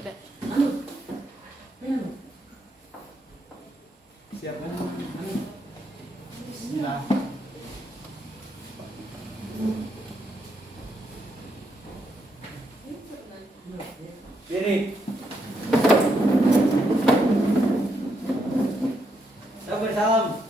Sudah. Siap kan? Bismillah. Diri. Sabar salam.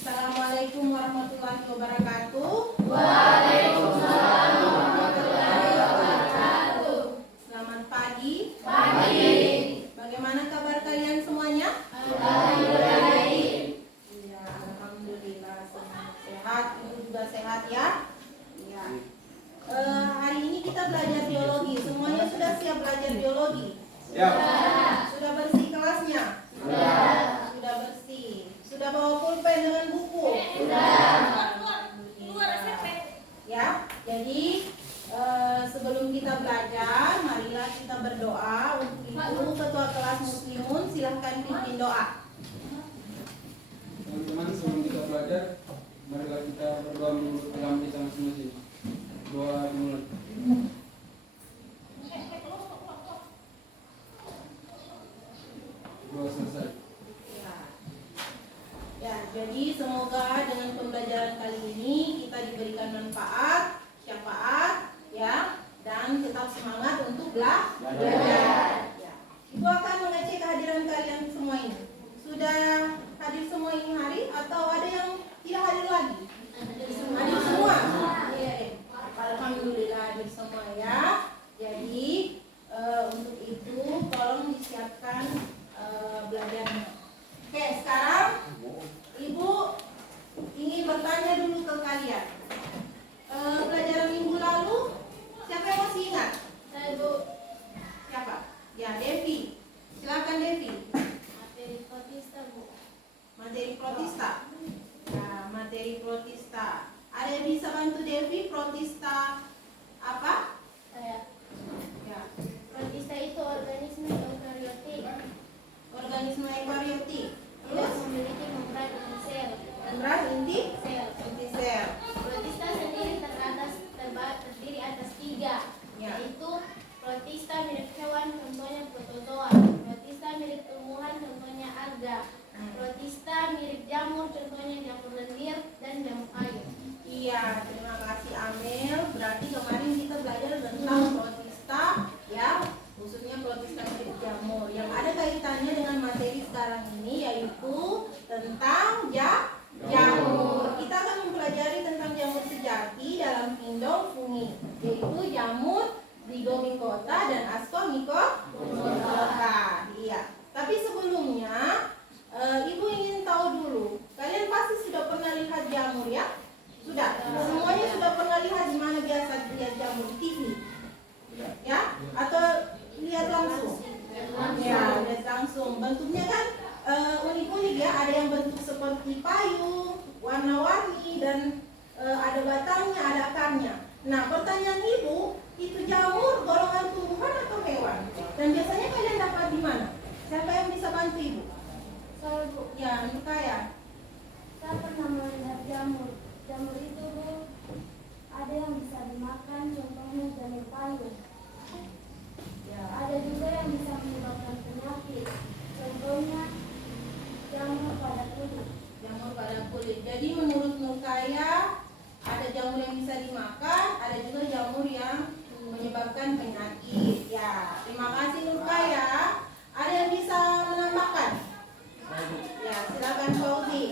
Assalamualaikum warahmatullahi wabarakatuh. Waalaikumsalam warahmatullahi wabarakatuh. Selamat pagi. Pagi. Bagaimana kabar kalian semuanya? Alhamdulillah. Ya, alhamdulillah sehat. Ibu juga sehat ya. Ya. Hari ini kita belajar biologi. Semuanya sudah siap belajar biologi? Siap. Sudah bersih kelasnya? Sudah bersih. Sudah bawa pulpen dengan buku? Ya, jadi sebelum kita belajar, marilah kita berdoa. Untuk itu, Ketua Kelas Muslimun silahkan pimpin doa. Teman-teman, sebelum kita belajar, marilah kita berdoa menurut agama kita masing-masing. Doa dimulai. Doa selesai. Ya, jadi semoga dengan pembelajaran kali ini kita diberikan manfaat, syafaat, ya, dan tetap semangat untuk belajar. Ya. Ibu akan mengecek kehadiran kalian semua ini. Sudah hadir semua ini hari atau ada yang tidak hadir lagi? Hadir semua. Iya, alhamdulillah hadir semua ya. Jadi untuk itu tolong disiapkan belajarnya. Oke, sekarang Ibu ingin bertanya dulu ke kalian. Pelajaran minggu lalu siapa yang masih ingat? Saya Bu. Siapa? Ya, Devi. Silakan Devi. Materi protista Bu. Materi protista. Ya, materi protista. Ada yang bisa bantu Devi protista apa? Saya. Ya, Protista itu organisme eukariotik organisme eukariotik. yang Terus memiliki membran inti sel. membran inti Sel. sel. Protista sendiri terdiri atas 3, Ya. yaitu protista milik hewan, contohnya protozoa. Protista milik tumbuhan, contohnya alga. Protista milik jamur, contohnya jamur lendir dan jamur kayu. Iya, terima kasih Amel. Berarti kemarin kita belajar tentang protista, ya, khususnya protista milik jamur. Yang ada kaitannya dengan materi sekarang ini yaitu tentang jamur. Kita akan mempelajari tentang jamur sejati dalam Pindong Fungi, yaitu jamur Zygomicota dan Ascomycota. Iya. Tapi sebelumnya, Ibu ingin tahu dulu. Kalian pasti sudah pernah lihat jamur ya? Sudah. Semuanya sudah pernah lihat di mana biasa lihat jamur di TV? Ya? Atau lihat langsung? Ya, lihat langsung. Bentuknya kan unik-unik ya. Ada yang bentuk seperti payung, warna-warni, dan ada batangnya, ada akarnya. Nah, pertanyaan Ibu, itu jamur golongan tumbuhan atau hewan? Dan biasanya kalian dapat di mana? Siapa yang bisa bantu Ibu? Saya Bu. Ya, Nuka ya. Saya pernah melihat jamur. Jamur itu Bu, ada yang bisa dimakan, contohnya jamur payung. Ya. Ada juga yang bisa menyebabkan penyakit, contohnya jamur pada kulit. Jamur pada kulit. Jadi menurut Nukaya ada jamur yang bisa dimakan, ada juga jamur yang menyebabkan penyakit. Ya, terima kasih Nukaya. Ada yang bisa menambahkan? Ya, silakan Fauzi.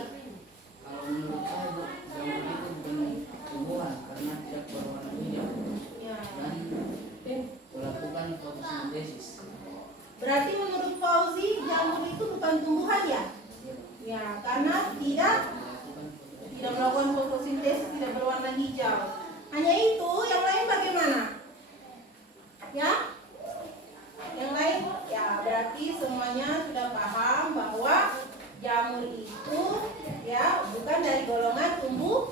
Kalau menurut saya jamur itu bukan tumbuhan karena tidak berwarna hijau Ya. dan melakukan fotosintesis. Berarti menurut Fauzi jamur itu bukan tumbuhan ya? Ya, karena tidak melakukan fotosintesis, tidak berwarna hijau. Hanya itu, yang lain bagaimana? Ya? Yang lain? Ya, berarti semuanya sudah paham bahwa jamur itu ya bukan dari golongan tumbuhan.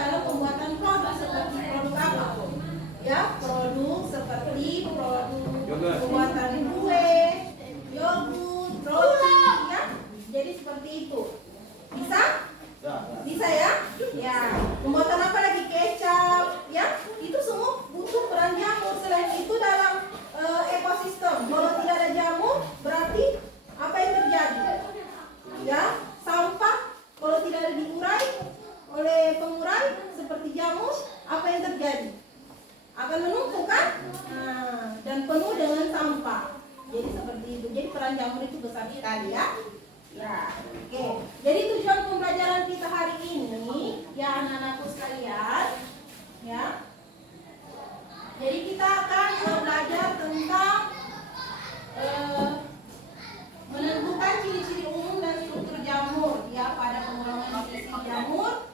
dalam pembuatan produk seperti produk apa? Ya, produk seperti produk pembuatan kue, yogurt, roti, ya. Jadi seperti itu. Bisa? Bisa ya? Ya. Pembuatan apa lagi? Kecap, ya. Itu semua butuh peran jamur. Selain itu dalam ekosistem, kalau tidak ada jamur, berarti apa yang terjadi? Ya, sampah kalau tidak ada diurai oleh pengurai seperti jamur, apa yang terjadi? Akan menumpuk kan? Nah, dan penuh dengan sampah. Jadi seperti itu. Jadi peran jamur itu besar sekali ya. Ya, oke. Jadi tujuan pembelajaran kita hari ini, ya anak-anakku sekalian, ya. Jadi kita akan belajar tentang menentukan ciri-ciri umum dan struktur jamur, ya, pada pengembangan nutrisi jamur,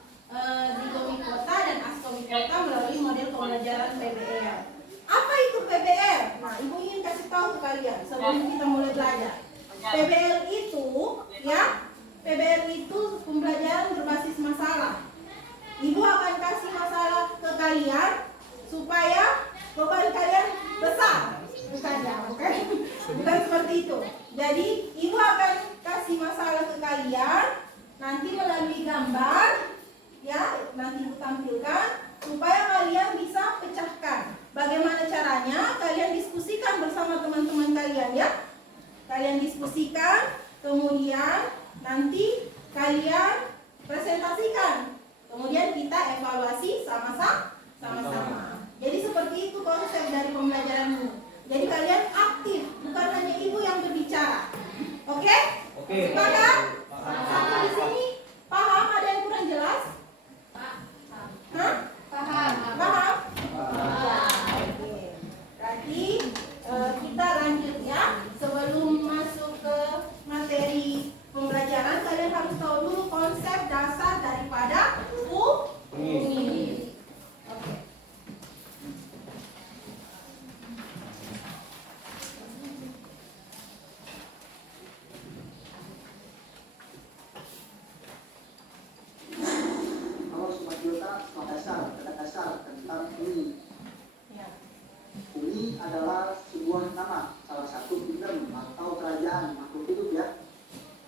zigomikota dan ascomycota melalui model pembelajaran PBL. Apa itu PBL? Nah, ibu ingin kasih tahu ke kalian sebelum kita mulai belajar. PBL itu, ya, PBL itu pembelajaran berbasis masalah. Ibu akan kasih masalah ke kalian supaya beban kalian besar, bukan seperti itu. Jadi ibu akan kasih masalah ke kalian nanti melalui gambar, ya, nanti ibu tampilkan supaya kalian bisa pecahkan. Bagaimana caranya? Kalian diskusikan bersama teman-teman kalian, ya. Kalian diskusikan, kemudian nanti kalian presentasikan. Kemudian kita evaluasi sama-sama. Jadi seperti itu konsep dari pembelajaran ini. Jadi kalian aktif, bukan hanya ibu yang berbicara. Oke? Oke. Sepakat? Sampai di sini paham? Ada yang kurang jelas? Hah? Paham. Paham? Ya, oke. Berarti kita lanjut ya. Sebelum masuk ke materi pembelajaran, kalian harus tahu dulu konsep dasar daripada fungi. Oke. Kalau Sobat Biota, kata dasar tentang fungi. Ya. Fungi adalah sebuah nama, salah satu kingdom atau kerajaan makhluk hidup ya,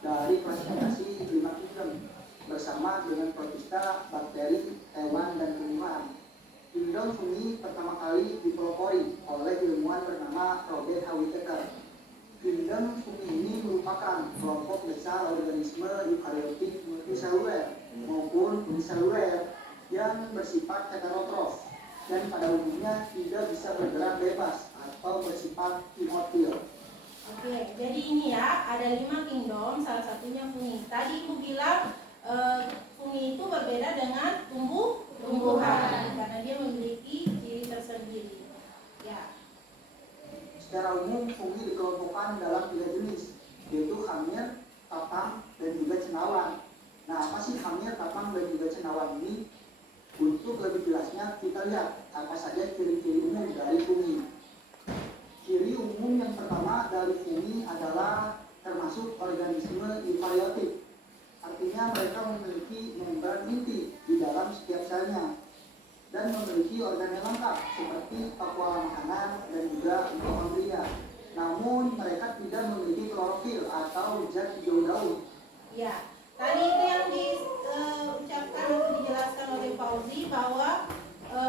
dari klasifikasi 5 kingdom bersama dengan protista, bakteri, hewan, dan tumbuhan. Kingdom fungi pertama kali dipelopori oleh ilmuwan bernama Robert H. Whittaker. Kingdom fungi ini merupakan kelompok besar organisme eukaryotik multiseluler maupun uniseluler yang bersifat heterotrof dan pada umumnya tidak bisa bergerak bebas atau bersifat imotil. Oke, jadi ini ya, ada 5 kingdom, salah satunya fungi. Tadi ibu bilang fungi itu berbeda dengan tumbuhan karena dia memiliki ciri tersendiri. Ya. Secara umum fungi dikelompokkan dalam 3 jenis, yaitu hamir, tapang, dan juga cendawan. Nah, apa sih hamir, tapang, dan juga cendawan ini? Untuk lebih jelasnya kita lihat apa saja ciri-ciri umum dari fungi. Ciri umum yang pertama dari fungi adalah termasuk organisme eukaryotik. Artinya mereka memiliki membran inti di dalam setiap selnya dan memiliki organ yang lengkap seperti pakuala makanan dan juga mitokondria. Namun mereka tidak memiliki klorofil atau zat hijau daun. Ya, tadi itu yang diucapkan atau dijelaskan oleh Fauzi bahwa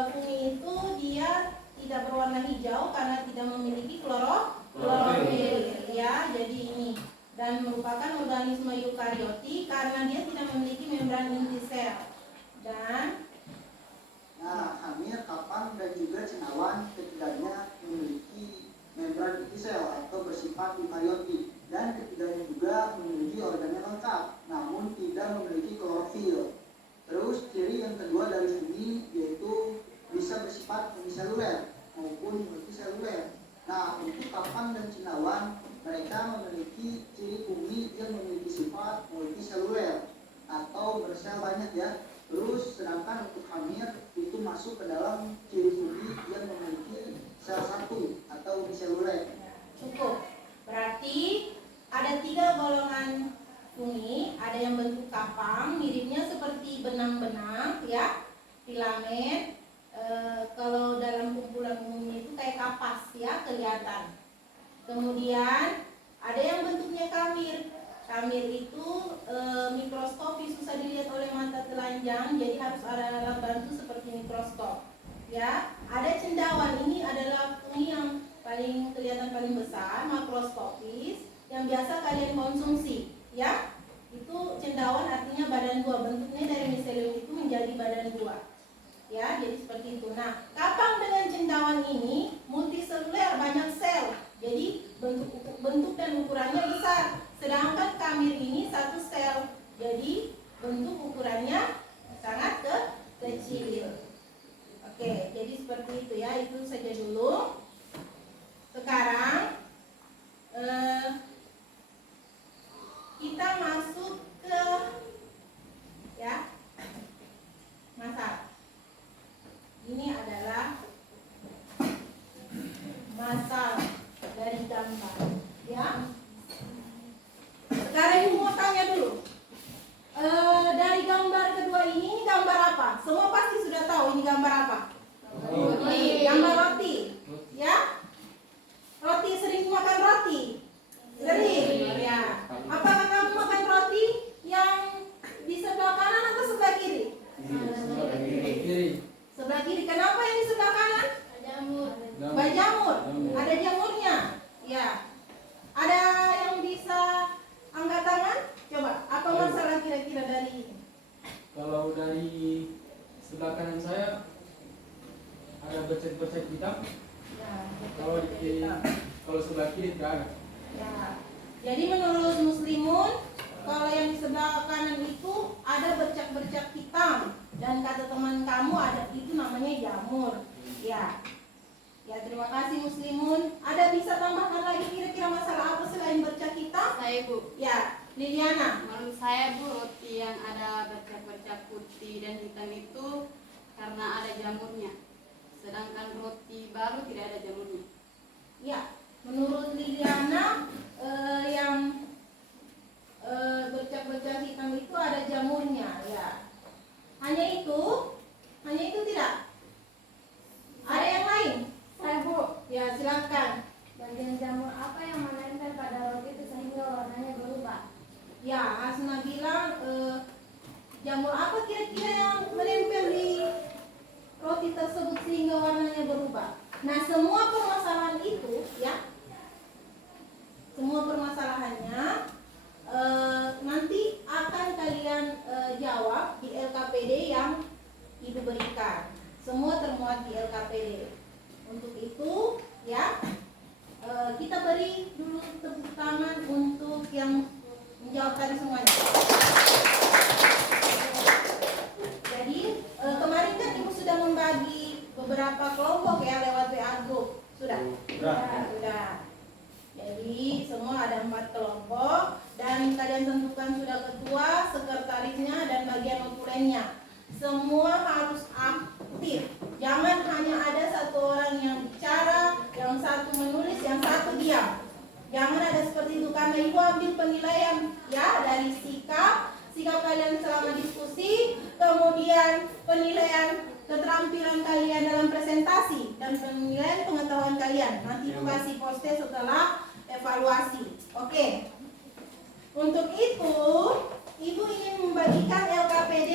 fungi itu dia tidak berwarna hijau karena tidak memiliki klorofil. Ya, jadi ini dan merupakan organisme eukaryotik karena dia tidak memiliki membran inti sel. Dan hamir, tapang, dan juga cendawan ketiganya memiliki membran inti sel atau bersifat eukaryotik dan ketiganya juga memiliki organ yang lengkap namun tidak memiliki klorofil. Terus ciri yang kedua dari fungi yaitu bisa bersifat uniseluler maupun multiseluler. Nah, untuk tapang dan cendawan mereka memiliki ciri fungi yang memiliki sifat multiseluler atau bersel banyak ya. Terus sedangkan untuk hamir itu masuk ke dalam ciri fungi yang memiliki sel satu atau uniseluler. cukup. Berarti ada 3 golongan fungi, ada yang bentuk kapang, miripnya seperti benang-benang, ya. Filamen kalau dalam kumpulan umumnya itu kayak kapas ya, kelihatan. Kemudian ada yang bentuknya kamir. Kamir itu mikroskopi, susah dilihat oleh mata telanjang, jadi harus ada alat bantu seperti mikroskop. Ya, ada cendawan, ini adalah yang paling kelihatan paling besar, makroskopis, yang biasa kalian konsumsi. Ya, itu cendawan artinya badan dua, bentuknya dari miselium itu menjadi badan dua. Ya, jadi seperti itu. Nah, kapang dengan cendawan ini multiseluler, banyak sel, jadi bentuk dan ukurannya besar. Sedangkan kamir ini satu sel, jadi bentuk ukurannya sangat kecil. Oke, jadi seperti itu ya, itu saja dulu. Sekarang kita masuk ke ya masalah. Ini adalah masalah dari gambar, ya. Sekarang ibu mau tanya dulu. Dari gambar kedua ini gambar apa? Semua pasti sudah tahu ini gambar apa? Roti. Gambar roti, ya. Roti, sering makan roti? Sering, ya. Apakah kamu makan roti yang di sebelah kanan atau sebelah kiri? Kiri. Sebelah kiri. Kenapa yang di sebelah kanan? Jamur. Berjamur. Ada jamurnya. Ya. Ada yang bisa angkat tangan? Coba. Apa masalah kira-kira dari ini? Kalau dari sebelah kanan saya ada bercek-bercek hitam. Ya, Kalau sebelah kiri tidak ada. ya. Jadi menurut Muslimun, kalau yang di sebelah kanan itu ada bercak-bercak hitam, dan kata teman kamu ada itu namanya jamur. Ya. Ya, terima kasih Muslimun. Ada bisa tambahkan lagi kira-kira masalah apa selain bercak hitam? Saya Bu. Ya, Liliana. Menurut saya Bu, roti yang ada bercak-bercak putih dan hitam itu karena ada jamurnya. Sedangkan roti baru tidak ada jamurnya. Ya, menurut Liliana yang bercak-bercak hitam itu ada jamurnya. Ya. Hanya itu tidak. Ada yang lain? Saya Bu. Ya, silakan. Bagian jamur apa yang menempel pada roti itu sehingga warnanya berubah? Ya, Asna bilang jamur apa kira-kira yang menempel di roti tersebut sehingga warnanya berubah. Nah, semua permasalahan itu ya, semua permasalahannya nanti akan kalian jawab di LKPD yang Ibu berikan. Semua termuat di LKPD. Untuk itu ya, kita beri dulu tepuk tangan untuk yang menjawab tadi semuanya. Jadi kemarin kan Ibu sudah membagi beberapa kelompok ya lewat WA group. Sudah? Sudah. Jadi semua ada 4 kelompok dan kalian tentukan sudah ketua, sekretarisnya dan bagian notulennya. Semua harus aktif. Jangan hanya ada satu orang yang bicara, yang satu menulis, yang satu diam. Jangan ada seperti itu karena Ibu ambil penilaian ya dari sikap kalian selama diskusi, kemudian penilaian keterampilan kalian dalam presentasi dan penilaian pengetahuan kalian. Nanti Ibu kasih poste setelah evaluasi. Oke. Untuk itu, Ibu ingin membagikan LKPD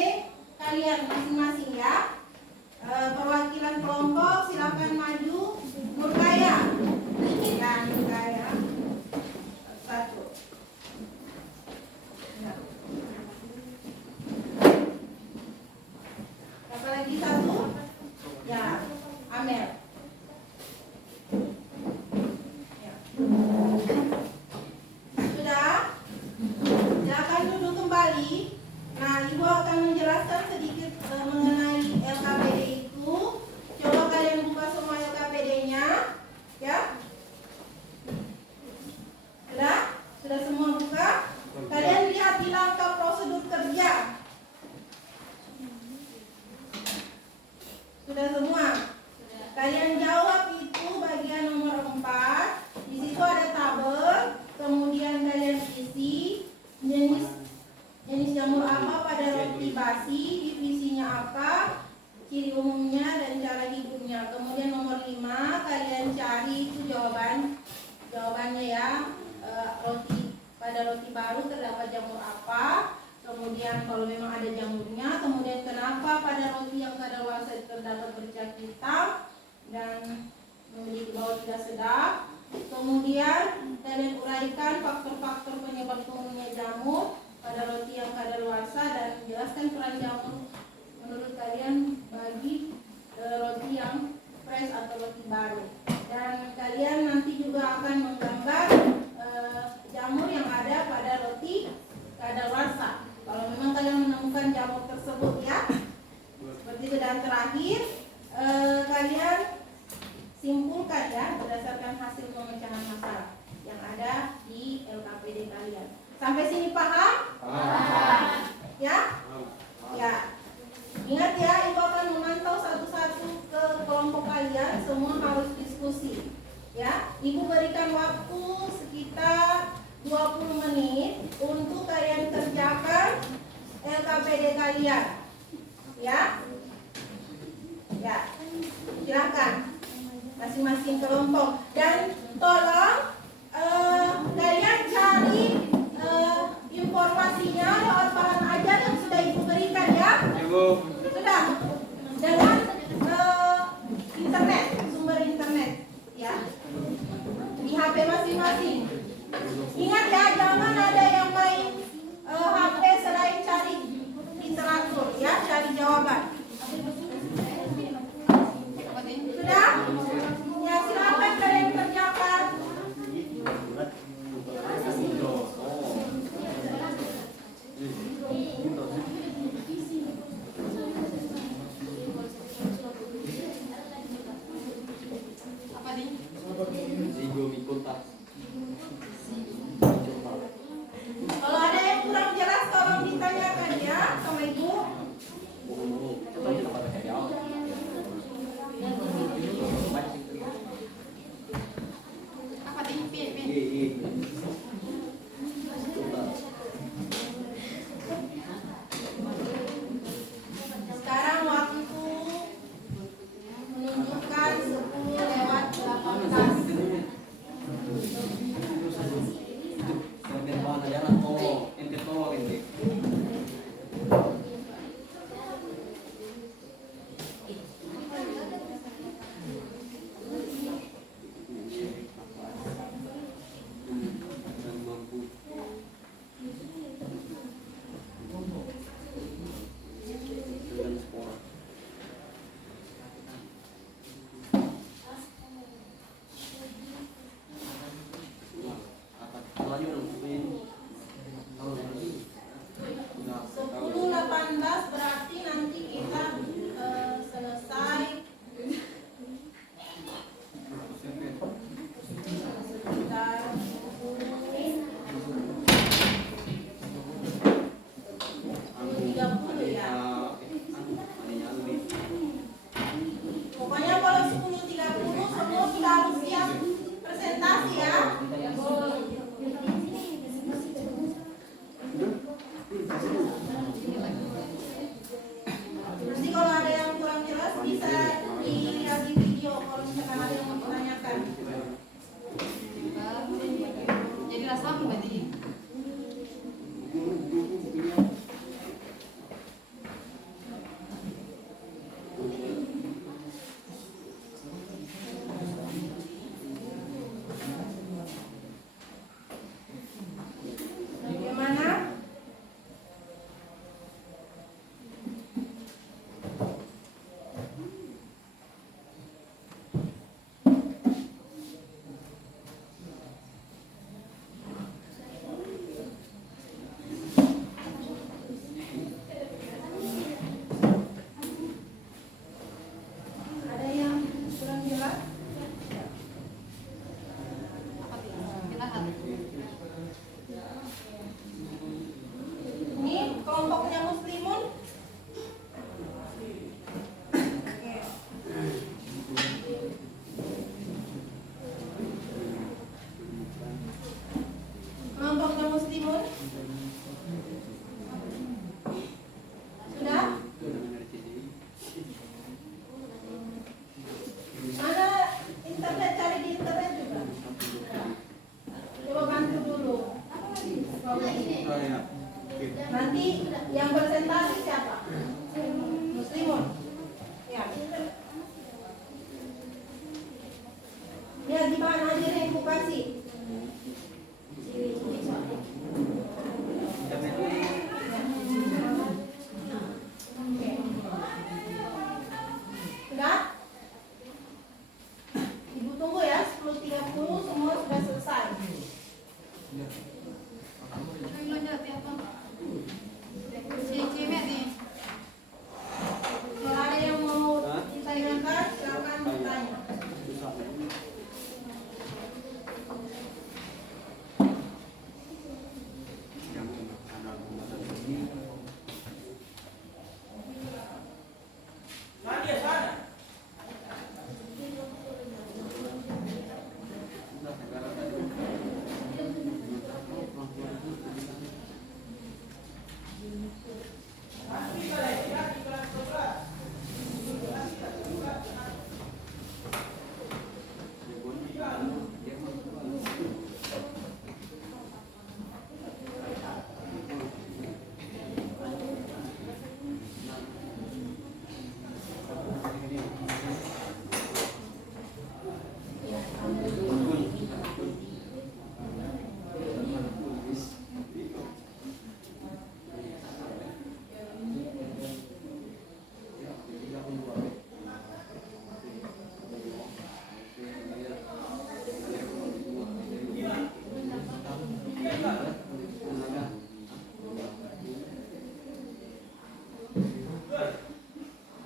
kalian masing-masing ya. Perwakilan kelompok silakan maju. Nurkaya. Ya, Nurkaya. Satu. Ya. Apa lagi satu? Ya, Amel. Ya. Sudah? Silakan duduk kembali. Nah, Ibu akan menjelaskan sedikit mengenai ciri umumnya dan cara hidupnya. Kemudian nomor 5 kalian cari itu jawabannya ya. Pada roti baru terdapat jamur apa? Kemudian kalau memang ada jamurnya, kemudian kenapa pada roti yang kadaluarsa terdapat bercak hitam dan memiliki bau tidak sedap? Kemudian kalian uraikan faktor-faktor penyebab tumbuhnya jamur pada roti yang kadaluarsa dan jelaskan peran jamur menurut kalian bagi roti yang fresh atau roti baru. Dan kalian nanti juga akan menggambar jamur yang ada pada roti kadaluarsa. Kalau memang kalian menemukan jamur tersebut ya, seperti itu. Dan terakhir kalian simpulkan ya berdasarkan hasil pemecahan masalah yang ada di LKPD kalian. Sampai sini paham? Ya? Ya. Ingat ya, Ibu akan memantau satu-satu ke kelompok kalian, semua harus diskusi. Ya, Ibu berikan waktu sekitar 20 menit untuk kalian kerjakan LKPD kalian. Ya? Ya. Silakan masing-masing kelompok dan tolong kalian cari informasinya lewat bahan ajar yang sudah Ibu berikan ya. Sudah dengan internet, sumber internet ya di HP masing-masing. Ingat ya, jangan ada yang main HP selain cari literatur ya, cari jawaban. Sudah? Ya silakan kalian kerjakan. kasih. Sudah? Ibu tunggu ya, 10.30 semua sudah selesai. Kalau ada yang mau ditanyakan, silakan bertanya.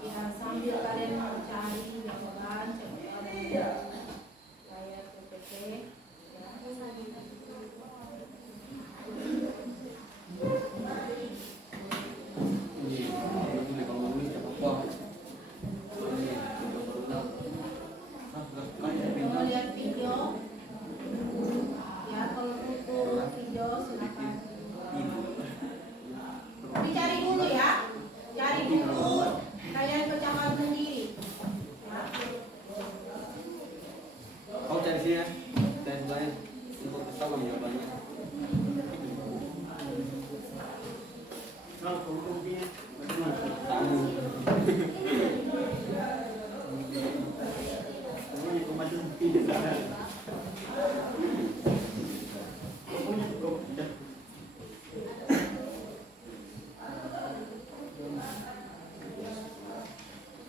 Ya, sambil kalian mencari laporan layar PPT mau lihat video ya, kalau butuh video silakan dicari dulu ya, cari dulu kalian pecahkan sendiri ya. Kau cari sini ya, cari lain untuk bersama jawabannya. Kalau kuncinya, tamu. Semuanya kemajuan tidak.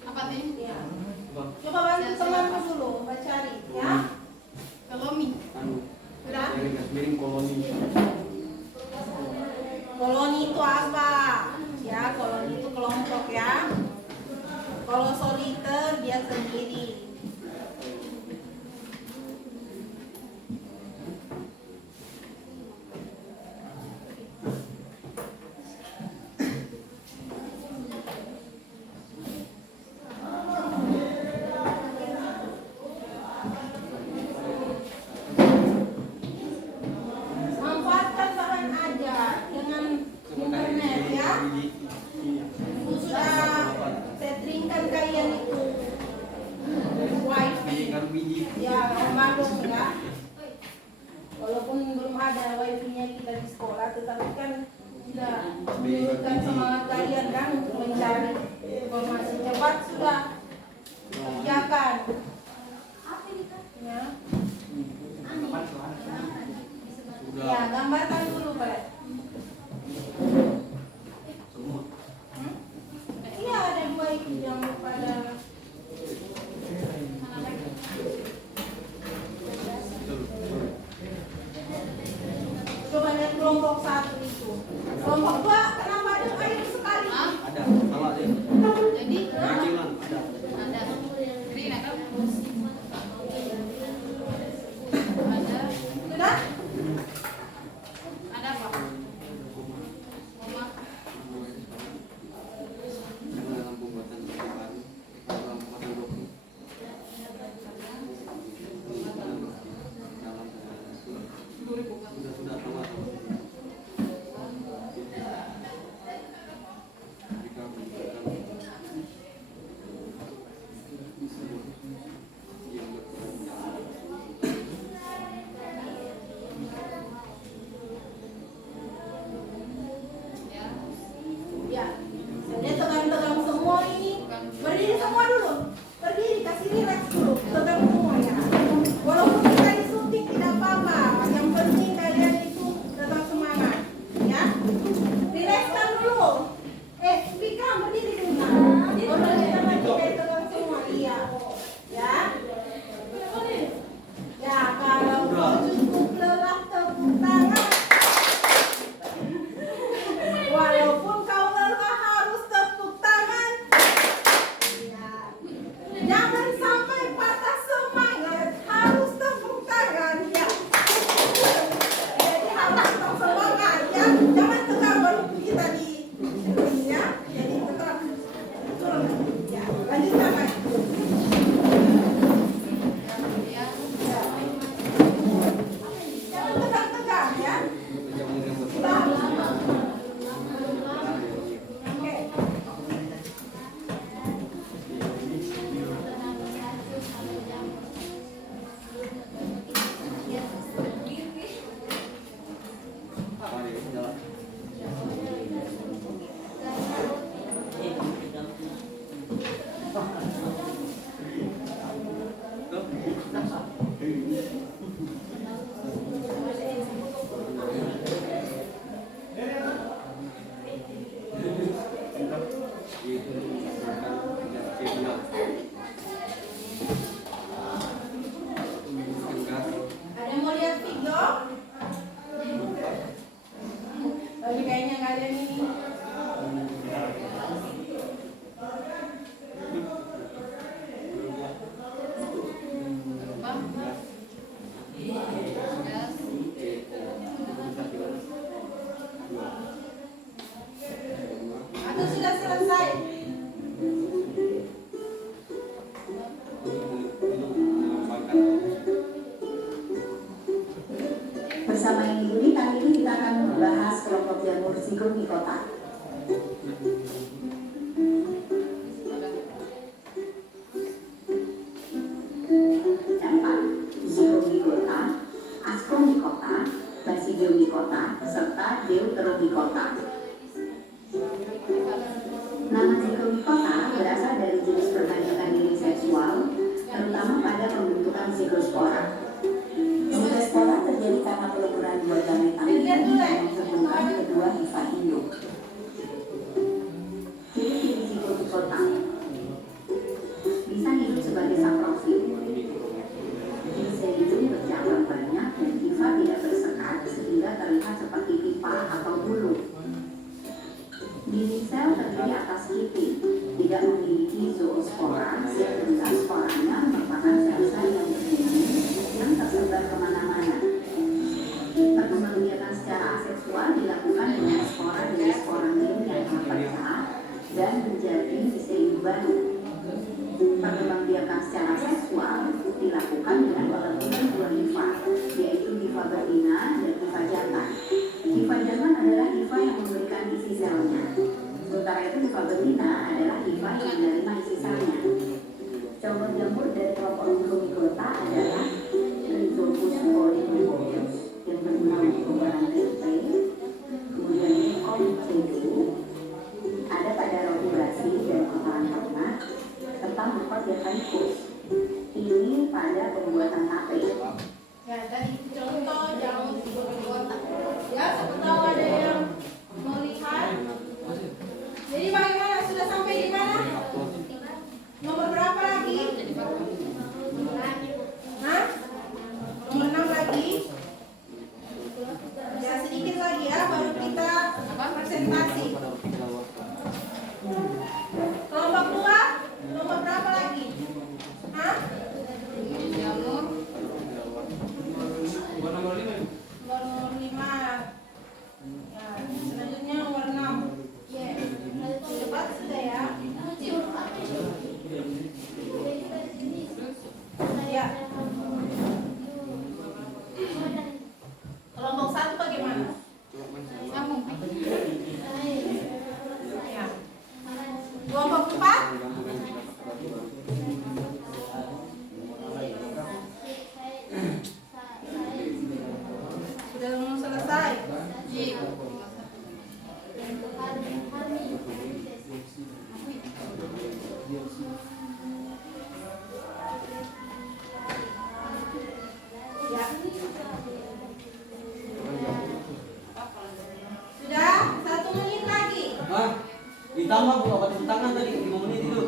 Apa teh? Ya. Coba bantu temanmu dulu cari ya. Kelomi. Sudah? Miring koloni. Koloni itu apa? Ya, koloni itu kelompok ya. Kalau soliter dia sendiri. Manfaatkan bahan ajar dengan internet ya. Itu sudah settingkan kalian itu wifi ya, Bandung ya. Walaupun belum ada wifi-nya kita di sekolah, tetapi kan sudah menurunkan semangat kalian kan untuk mencari informasi cepat sudah kerjakan ya. Ya, gambarkan dulu Pak. Iya, ada dua itu yang pada coba lihat kelompok satu itu. Kelompok dua kenapa ada air sekali? Hah? Ada, salah deh. Jadi Kecilan ada. bersama Ibu Nini, kali ini kita akan membahas kelompok jamur zygomicota. Zygomicota, Ascomicota, Basidiomycota, serta Deuteromycota. Nama zygomicota berasal dari jenis pertunjukan diri seksual, terutama pada pembentukan zygosspora. Zygosspora terjadi karena peleburan dua gameta yang menghubungkan kedua hifa induk. Ciri-ciri zygomicota: bisa hidup sebagai saprofit, bisa hidup bercabang banyak dan hifa tidak bersekat sehingga terlihat seperti pipa atau bulu. Dinding sel terdiri atas kitin, tidak memiliki zoospora sehingga sporanya merupakan sel-sel yang berbunyi yang tersebar kemana-mana. Perkembangbiakan secara aseksual dilakukan dengan spora dari sporangium yang terpecah dan menjadi misterium baru. Perkembangbiakan secara seksual dilakukan dengan peleburan dua hifa, yaitu hifa betina dan hifa jantan. Hifa jantan adalah hifa yang memberikan isi selnya, sementara itu hifa betina adalah hifa yang menerima isi selnya. Contoh jamur dari kelompok Zygomicota adalah Rhizopus polyphemus yang berguna untuk pembuatan tempe, kemudian Comcedo ada pada roti basi dan kotoran ternak, serta Macrothiophyllus ini pada pembuatan tape. Ya, tadi contoh jamur zygomicota. Ya, siapa tahu ada yang melihat. Jadi bagaimana? Sudah sampai di mana? Nomor berapa lagi? Hah? Nomor 6 lagi. Ya, sedikit lagi ya, baru kita presentasi. Kelompok 2, nomor berapa lagi? Hah? Jamur Nomor 5. Nomor 5. Ya, selanjutnya nomor 6. Cepat sudah ya. Ya. Kelompok 1 bagaimana? sambung. Ya. Kelompok 4. Sudah mau selesai. Ya. Sudah 1 menit lagi. Hah? Ditambah bu, apa tepuk tangan tadi 5 menit itu.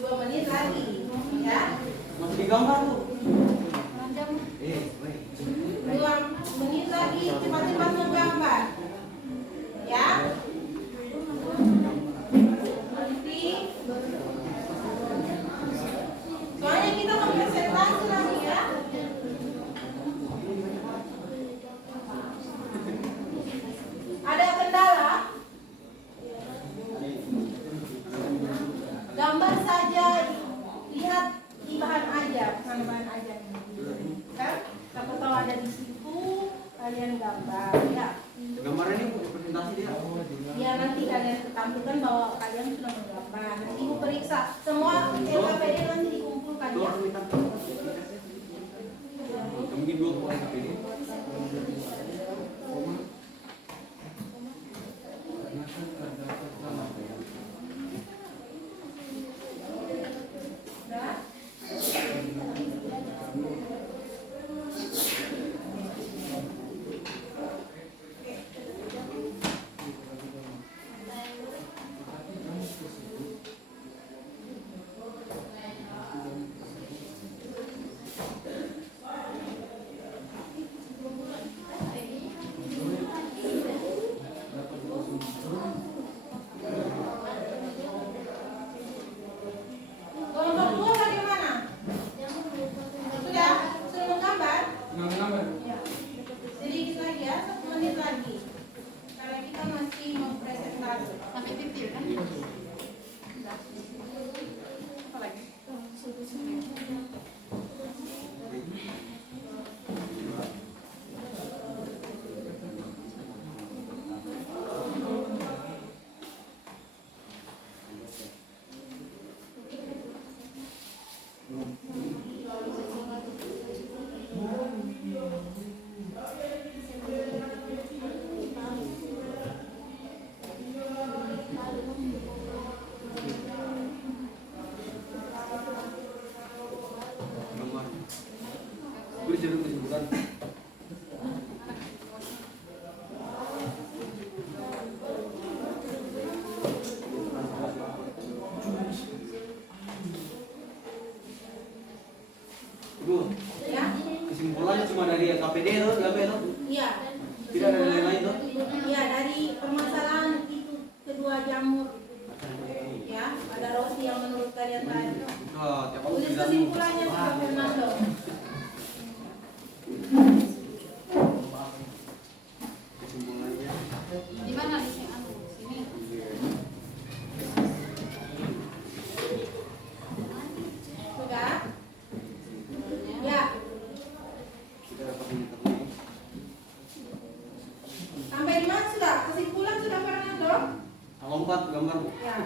2 menit lagi. Ya. Masih digambar tuh. 2 menit lagi, cepat-cepat menggambar. Ya. Nanti soalnya kita mau presentasi lagi ya. Ada kendala? Gambar saja, lihat di bahan aja, bukan bahan aja. Kan? Siapa tahu ada di situ, kalian gambar ya. Gambarnya ini bu, presentasi dia. Ya nanti kalian tampilkan bahwa kalian sudah menggambar. Nanti ibu periksa semua LKPD nanti dikumpulkan ya. Mungkin 2 poin ini. dulu kesimpulan. Ibu, Ya, kesimpulannya cuma dari KPD itu, diambil itu. iya. Tidak ada yang lain tuh. Iya, dari permasalahan itu kedua jamur. Ya, ada roti yang menurut kalian tadi. Oh, tiap aku Tulis bilang. kesimpulannya Pak Fernando. Kesimpulannya. Di mana di sini? Sini. Sudah? Ya, Kita dapat internet. sampai di mana sudah? Kesimpulan sudah Fernando? Lompat gambar Bu. Ya.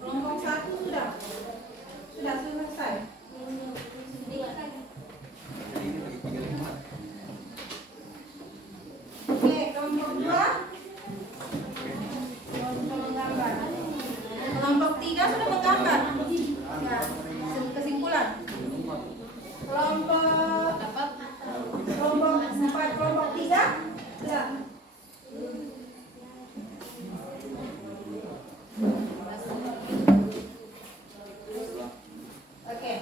Kelompok 1 sudah? Sudah selesai? Oke, kelompok 2 menggambar. Kelompok 3 sudah menggambar. Ya, kesimpulan. Kelompok Dapat 4, kelompok 3 sudah. Oke.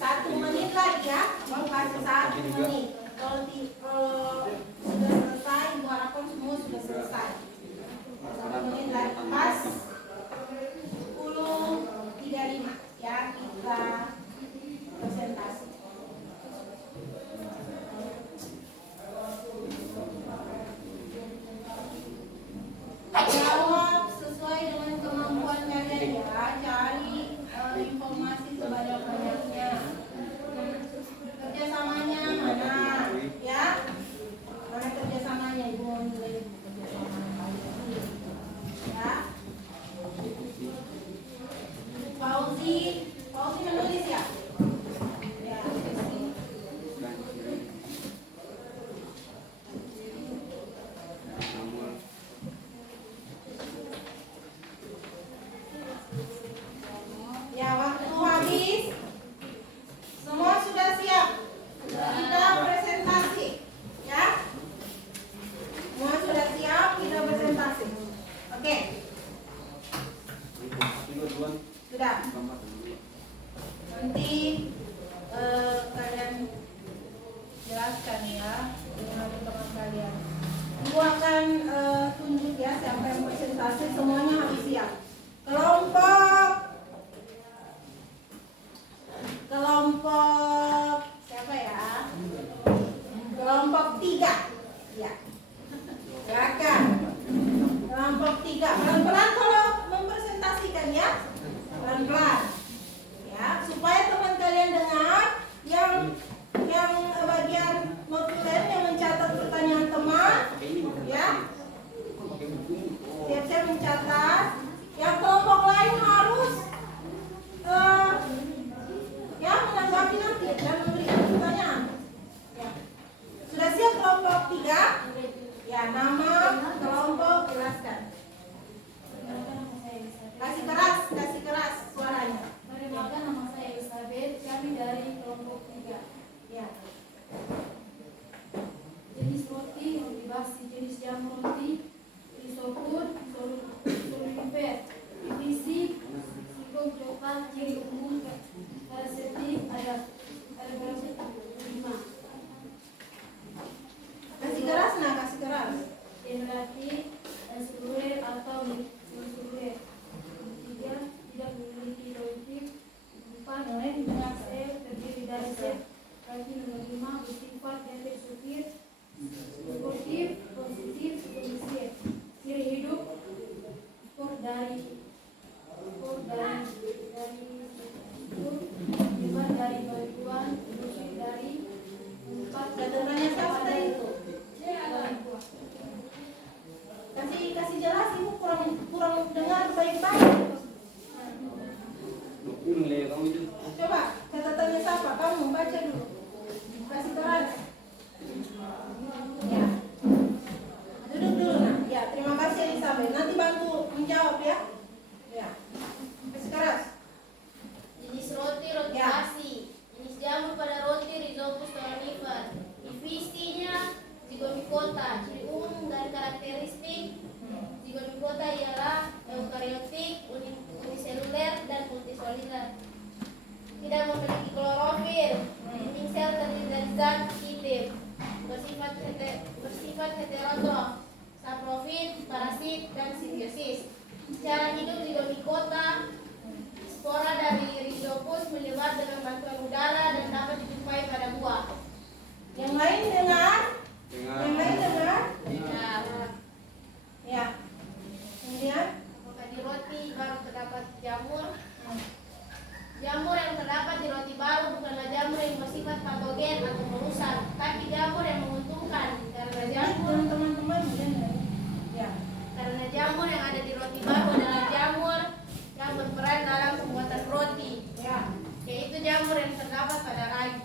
1 menit lagi ya. Mau kasih 1 menit. Kalau sudah selesai, Ibu harapkan semua sudah selesai. 1 menit lagi. Pas 10.35 ya, kita presentasi. Jawab sesuai dengan kemampuan kalian ya. Cari informasi sebanyak-banyaknya. Kerjasamanya mana? Ya, mana kerjasamanya? Ibu mau nilai kerjasama kalian. Ya. Fauzi menulis ya? Ya, ya, waktu habis. Semua sudah siap? Kita presentasi. Ya? Semua sudah siap? Kita presentasi. Oke, sudah. Nanti kalian jelaskan ya dengan teman kalian. Ibu akan tunjuk ya siapa yang presentasi, semuanya harus siap. Kelompok siapa ya? Kelompok 3. Ya. Silakan. Kelompok 3. Pelan-pelan kalau mempresentasikan ya. Pelan-pelan. Ya, supaya teman kalian dengar yang bagian notulen yang mencatat pertanyaan teman ya. Siap-siap mencatat. Yang kelompok lain harus ya menanggapi nanti dan memberikan pertanyaan. Ya. Sudah siap kelompok 3? Ya, nama kelompok jelaskan. Kasih keras suaranya. Perkenalkan, nama saya Elizabeth, kami dari kelompok 3. Ya. Jenis roti basi, jenis jamu roti, risopun, solulifer, divisi, sikom coklat, ciri umum, parasetik, ada berapa 5. Kasih keras nah, kasih keras. Generasi seluler atau seluler. 3, tidak memiliki logistik. 4, dengan sel terdiri dari sel kaki nomor 5 bersifat heterostruktur, sportif, positif, kondisi. Ciri hidup skor dari hebat dari bantuan, industri dari 4. Catatannya siapa tadi itu? Kasih jelas, ibu kurang dengar baik-baik. Coba catatannya siapa? Kamu baca dulu. tidak memiliki klorofil. Dinding sel terdiri dari zat aktif bersifat heterotrof, saprofit, parasit, dan simbiosis. Cara hidup Zygomicota, spora dari Rhizopus menyebar dengan bantuan udara dan dapat dijumpai pada buah. Yang lain dengar? Yang lain dengar? Ya. Kemudian Apakah di roti baru terdapat jamur? Jamur yang terdapat di roti baru bukanlah jamur yang bersifat patogen atau merusak, tapi jamur yang menguntungkan karena jamur teman-teman ya. karena jamur yang ada di roti baru adalah jamur yang berperan dalam pembuatan roti, Ya. yaitu jamur yang terdapat pada ragi.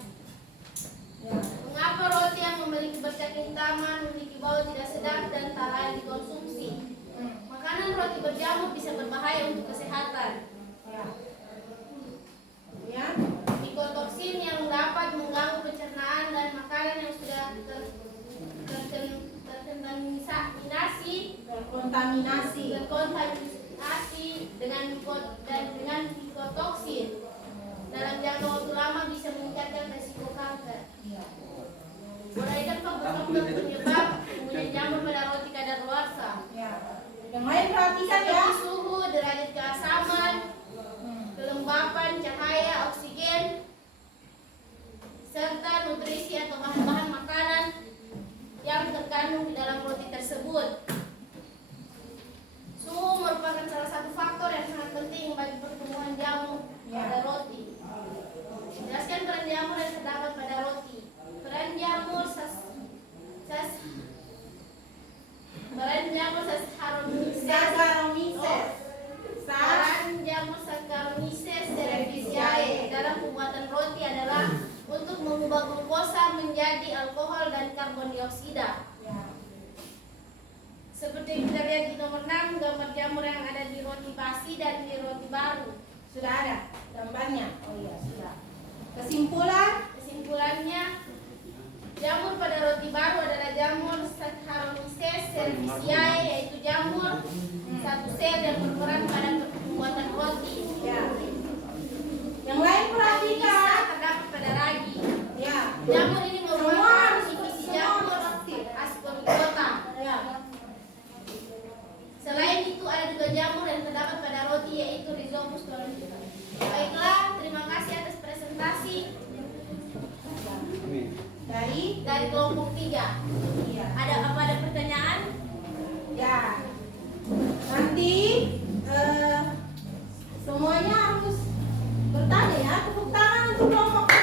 Ya. Mengapa roti yang memiliki bercak kehitaman memiliki bau tidak sedap dan tak layak dikonsumsi? Makanan roti berjamur bisa berbahaya untuk kesehatan. Ya. Mikotoksin yang dapat mengganggu pencernaan dan makanan yang sudah terkontaminasi dengan mikotoksin dalam jangka waktu lama bisa meningkatkan resiko kanker. Uraikan faktor-faktor penyebab kemudian jamur pada roti kadaluarsa. Ya. Yang lain perhatikan ya. Seperti suhu, derajat keasaman, kelembapan, cahaya, oksigen, serta nutrisi atau bahan-bahan makanan yang terkandung di dalam roti tersebut. Suhu merupakan salah satu faktor yang sangat penting bagi pertumbuhan jamur pada roti. Jelaskan peran jamur yang terdapat pada roti. Peran jamur Saccharomyces cerevisiae dalam pembuatan roti adalah untuk mengubah glukosa menjadi alkohol dan karbon dioksida. Seperti yang kita lihat di nomor 6, gambar jamur yang ada di roti basi dan di roti baru. Sudah ada gambarnya? Oh iya, sudah. Kesimpulannya, jamur pada roti baru adalah jamur Saccharomyces cerevisiae, yaitu jamur satu sel yang berperan pada pembuatan roti. Ya. Yang lain perhatikan. Terdapat pada ragi. Ya. Jamur ini merupakan divisi jamur Ascomycota. Ya. Selain itu ada juga jamur yang terdapat pada roti, yaitu Rhizopus tolenica. Baiklah, terima kasih atas presentasi dari kelompok 3. Iya. Ada pertanyaan? Ya. Nanti semuanya harus bertanya ya. Tepuk tangan untuk kelompok 3.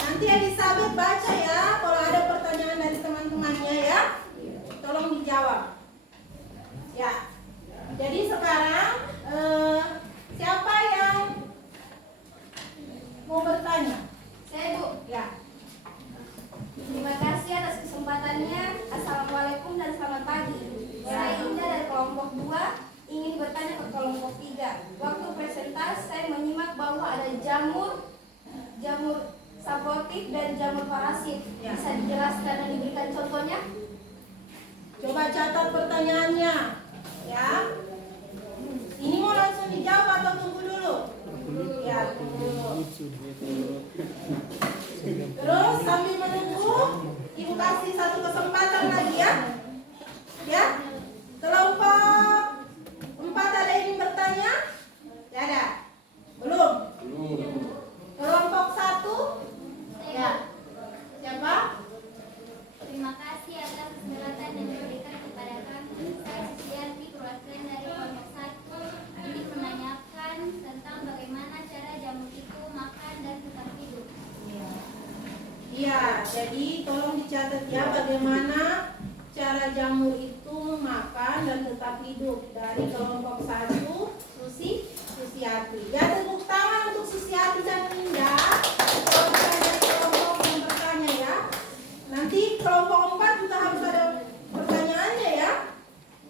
Nanti Elizabeth baca ya. Kalau ada pertanyaan dari teman-temannya ya, tolong dijawab. Ya. Jadi sekarang siapa yang mau bertanya? Saya, Bu. Ya. Terima kasih atas kesempatannya. Assalamualaikum dan selamat pagi. Saya Indah dari kelompok 2 ingin bertanya ke kelompok 3. Waktu presentasi saya menyimak bahwa ada jamur saprotif dan jamur parasit. Ya. Bisa dijelaskan dan diberikan contohnya? Coba catat pertanyaannya. Ya. Ini mau langsung dijawab atau tunggu dulu? Ya, tunggu dulu. Terus sambil menunggu, Ibu kasih satu kesempatan lagi ya. Ya. Kelompok 4 ada yang ingin bertanya? Ya ada. Belum? Kelompok 1? Ya. Siapa? Terima kasih atas kesempatan yang diberikan kepada kami. Saya Susiati, perwakilan dari kelompok 1, ingin menanyakan tentang bagaimana cara jamur itu makan dan tetap hidup. Iya, jadi tolong dicatat ya bagaimana cara jamur itu makan dan tetap hidup. Dari kelompok 1, Susiati. Ya, tepuk tangan untuk Susiati dan Linda. Kalau dari kelompok yang bertanya ya. Nanti kelompok 4 juga harus ada pertanyaannya ya.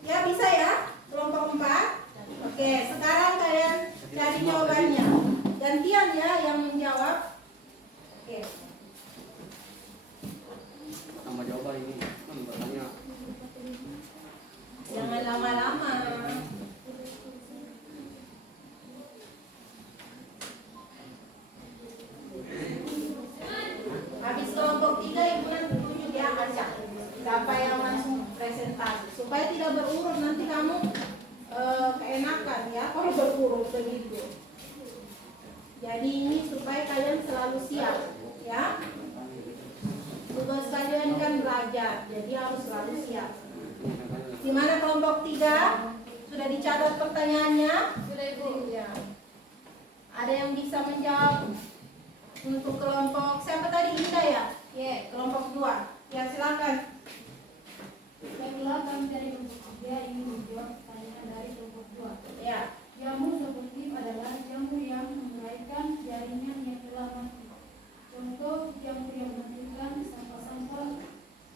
Ya, bisa ya? Kelompok 4. Oke, sekarang kalian cari jawabannya. Gantian ya yang menjawab. Oke. Nama jawaban ini kan bertanya. Jangan lama-lama. makan ya kalau berburung begitu. Jadi ini supaya kalian selalu siap ya. Tugas kalian kan belajar, jadi harus selalu siap. Di mana kelompok 3? Sudah dicatat pertanyaannya? Sudah Ibu. Ya. Ada yang bisa menjawab untuk kelompok siapa tadi, Indah ya? Ya, kelompok 2. Ya, silakan. Baiklah, kami dari kelompok 3 ingin menjawab pertanyaan dari kelompok 2. Ya. Jamur sportif adalah jamur yang melahirkan jaringan yang telah mati. Contoh jamur yang menghasilkan sampel-sampel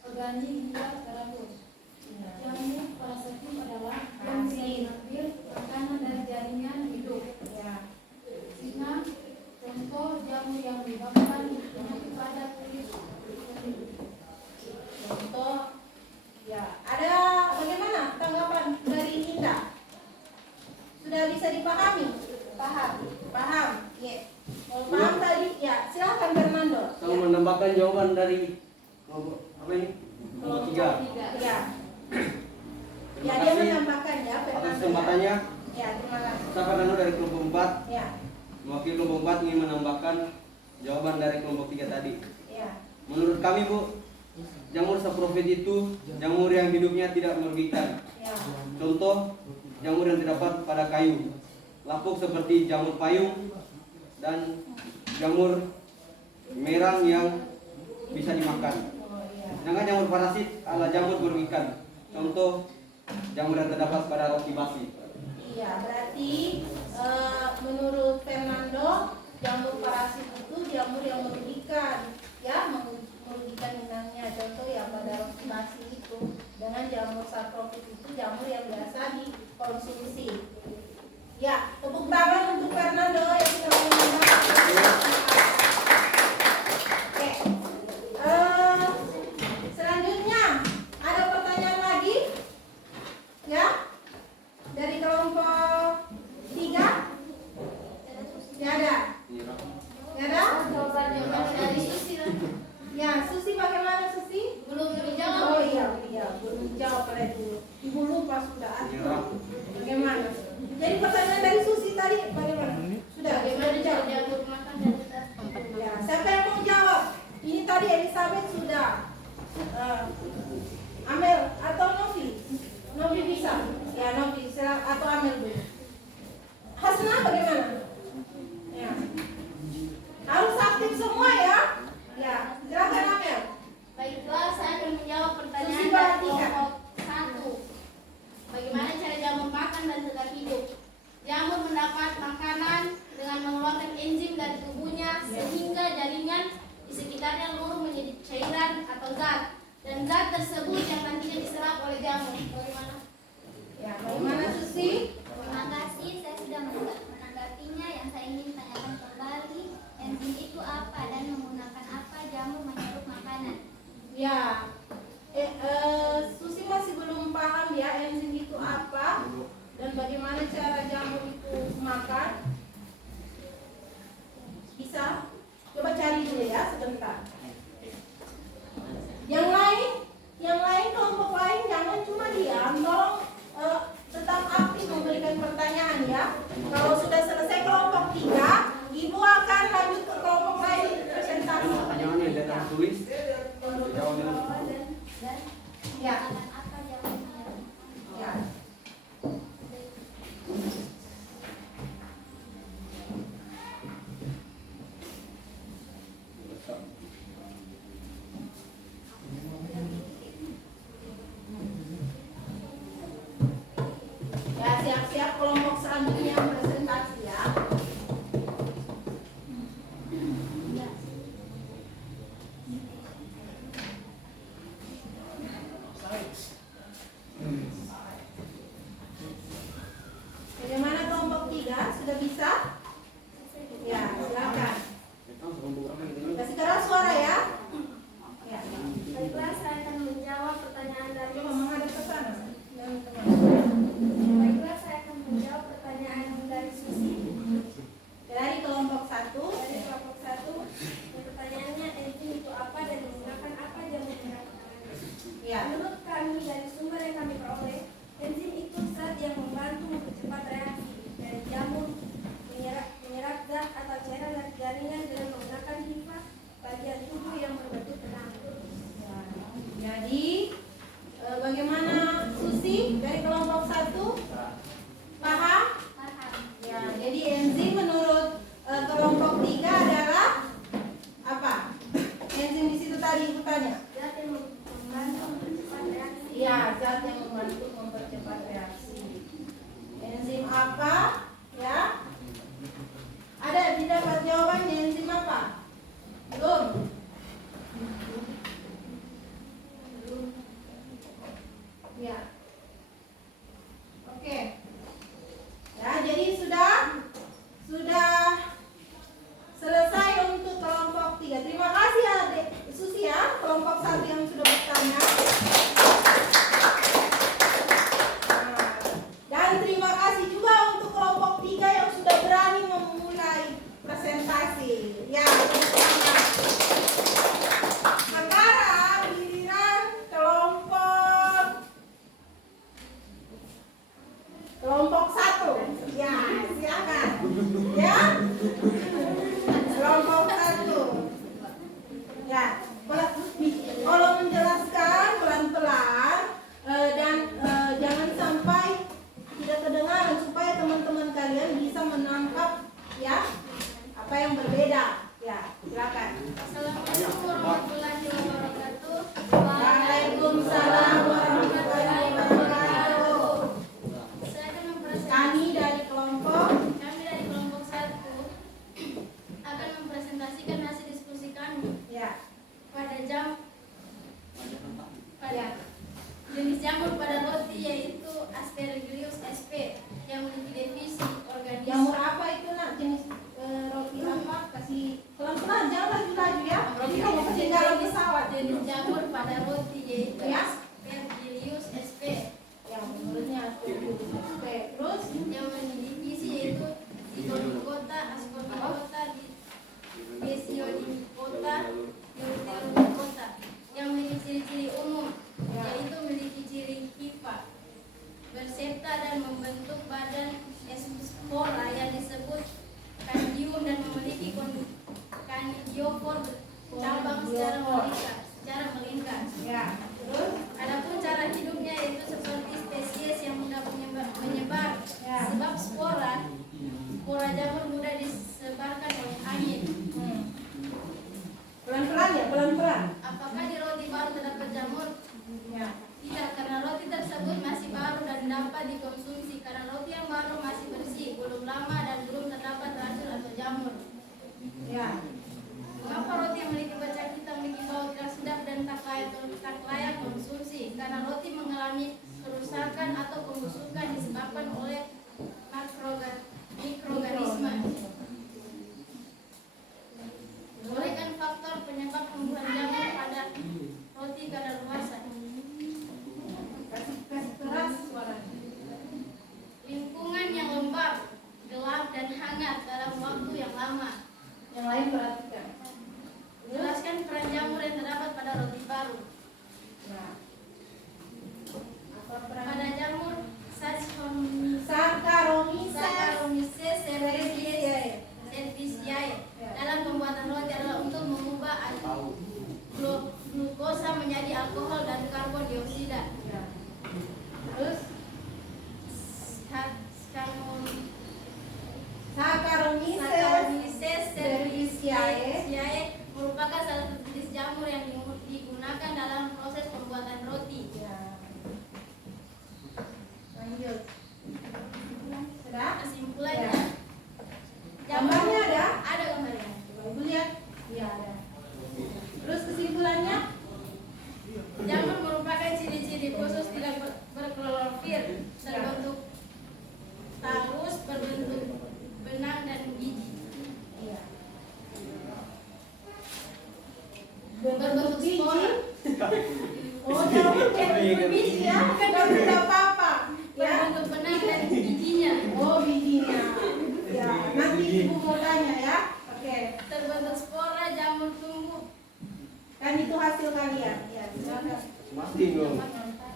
organik hingga terabur. Jamur parasit adalah jamur yang mengambil makanan dari jaringan hidup. Ya. Sina, contoh jamur yang menyebabkan penyakit pada kulit. Contoh, ya. Ada bagaimana tanggapan dari Indah? Sudah bisa dipahami? Paham. Paham? Ya. Kalau paham tadi, ya silakan Fernando. Saya mau menambahkan jawaban dari kelompok apa ini? Kelompok 3. Ya. Terima Ya, dia kasih menambahkan ya atas Fernando. kesempatannya. Ya, terima kasih. Saya Fernando dari kelompok 4. Ya. Mewakili kelompok 4 ingin menambahkan jawaban dari kelompok 3 tadi. Ya. Menurut kami Bu, jamur saprofit itu jamur yang hidupnya tidak merugikan. Ya. Contoh, jamur yang terdapat pada kayu, lapuk seperti jamur payung dan jamur merang yang bisa dimakan. Oh, iya. Sedangkan jamur parasit adalah jamur merugikan. Contoh, jamur yang terdapat pada roti basi. Iya, berarti menurut Fernando jamur parasit itu jamur yang merugikan, ya merugikan inangnya. Contoh ya pada roti basi itu. Dengan jamur saprofit itu jamur yang biasa dikonsumsi. Ya, tepuk tangan untuk Fernando yang sudah menambahkan. Oke. Selanjutnya ada pertanyaan lagi? Ya? Dari kelompok 3? Ya ada. Ya ada? Jawaban dari Susi lah. Ya, Susi bagaimana Susi? Belum dijawab. Oh iya, belum jawab oleh dulu. Ibu lupa sudah. Bagaimana? Jadi pertanyaan dari Susi tadi bagaimana? Sudah, Bagaimana dijawab. cara jamur makan dan tetap hidup? Ya, siapa yang mau jawab? Ini tadi Elizabeth sudah. Amel atau Novi? Novi bisa? Ya, Novi silakan atau Amel dulu. Hasna bagaimana? Ya. Harus aktif semua ya. Ya, silakan Amel. Baiklah, saya akan menjawab pertanyaan Susi dari perhatikan. kelompok 1. Bagaimana cara jamur makan dan tetap hidup? Jamur mendapat makanan dengan mengeluarkan enzim dari tubuhnya sehingga jaringan di sekitarnya luruh menjadi cairan atau zat, dan zat tersebut yang nantinya diserap oleh jamur. Bagaimana? Ya, bagaimana Susi? Terima kasih, saya sudah menanggapinya. Yang saya ingin tanyakan kembali, enzim itu apa dan menggunakan apa jamur menyerap makanan? Ya, Susi masih belum paham ya enzim itu apa dan bagaimana cara jamur itu makan. Bisa? Coba cari dulu ya sebentar. Yang lain kelompok lain jangan cuma diam, tolong tetap aktif memberikan pertanyaan ya. Kalau sudah selesai kelompok 3, Ibu akan lanjut ke kelompok lain presentasi. Pertanyaannya ada tulis. Jawabnya. Ya. Menggunakan apa jamur menyerap? Ya. Ya, siap-siap kelompok selanjutnya presentasi ya. Bagaimana kelompok 3? Sudah bisa? Ya, silakan. Kasih keras suara ya. Ya. Baiklah, saya akan menjawab pertanyaan dari Coba menghadap ke sana. Baiklah, saya akan menjawab pertanyaan yang berbeda. Ya, silakan. Assalamualaikum warahmatullahi wabarakatuh. Waalaikumsalam warahmatullahi wabarakatuh. Saya akan mempresentasikan Kami dari kelompok kelompok 1 akan mempresentasikan hasil diskusi kami ya. pada jenis jamur pada roti, yaitu Aspergillus sp yang memiliki divisi organisme. Jamur apa itu nak? Jenis roti apa? Kasih pelan-pelan, jangan laju-laju ya. Kita mau ketinggalan pesawat. Jenis jamur pada roti yaitu Ya. Aspergillus sp Yang menurutnya Aspergillus sp. Terus yang memiliki divisi yaitu Zygomicota, Ascomicota, Basiodimicota, Deuteromicota yang memiliki ciri-ciri umum yaitu memiliki ciri hifa, bersepta dan membentuk badan spora yang disebut candium dan memiliki candiofor cabang secara melingkar. ya. Terus Adapun cara hidupnya yaitu seperti spesies yang mudah menyebar, Ya. sebab spora jamur mudah disebarkan oleh angin. pelan-pelan ya, pelan-pelan. Apakah di roti baru terdapat jamur? Ya. Tidak, karena roti tersebut masih baru dan dapat dikonsumsi. Karena roti yang baru masih bersih, belum lama dan belum terdapat racun atau jamur. Ya. Mengapa roti yang memiliki bercak hitam memiliki bau tidak sedap dan tak layak konsumsi? Karena roti mengalami kerusakan atau pembusukan disebabkan oleh mikroorganisme. Uraikan faktor penyebab pembuahan jamur pada roti kadaluarsa. Kasih keras suaranya. Lingkungan yang lembab, gelap dan hangat dalam waktu yang lama. Yang lain perhatikan. Jelaskan peran jamur yang terdapat pada roti baru. Nah. Apa peran? Pada jamur Saccharomyces cerevisiae dalam pembuatan roti adalah untuk mengubah glukosa menjadi alkohol dan karbon dioksida. Ya. Terus Saccharomyces cerevisiae merupakan salah satu jenis jamur yang digunakan dalam proses pembuatan roti. Ya. Lanjut. Sudah? Kesimpulannya, Ya. Gambarnya ada? Ada gambarnya. Coba Ibu lihat. Iya, ada. Terus kesimpulannya? Jamur merupakan ciri-ciri khusus tidak berklorofil, terbentuk talus, berbentuk benang dan biji. Iya. Berbentuk spora. Oh, jamur berbiji ya? Kan tidak apa-apa. Ya. Berbentuk benang dan bijinya. Oh, bijinya. Ya, nanti Ibu mau tanya ya. Oke. Terbentuk spora jamur tumbuh Kan itu hasil kalian. Ya, silakan. Masih dong.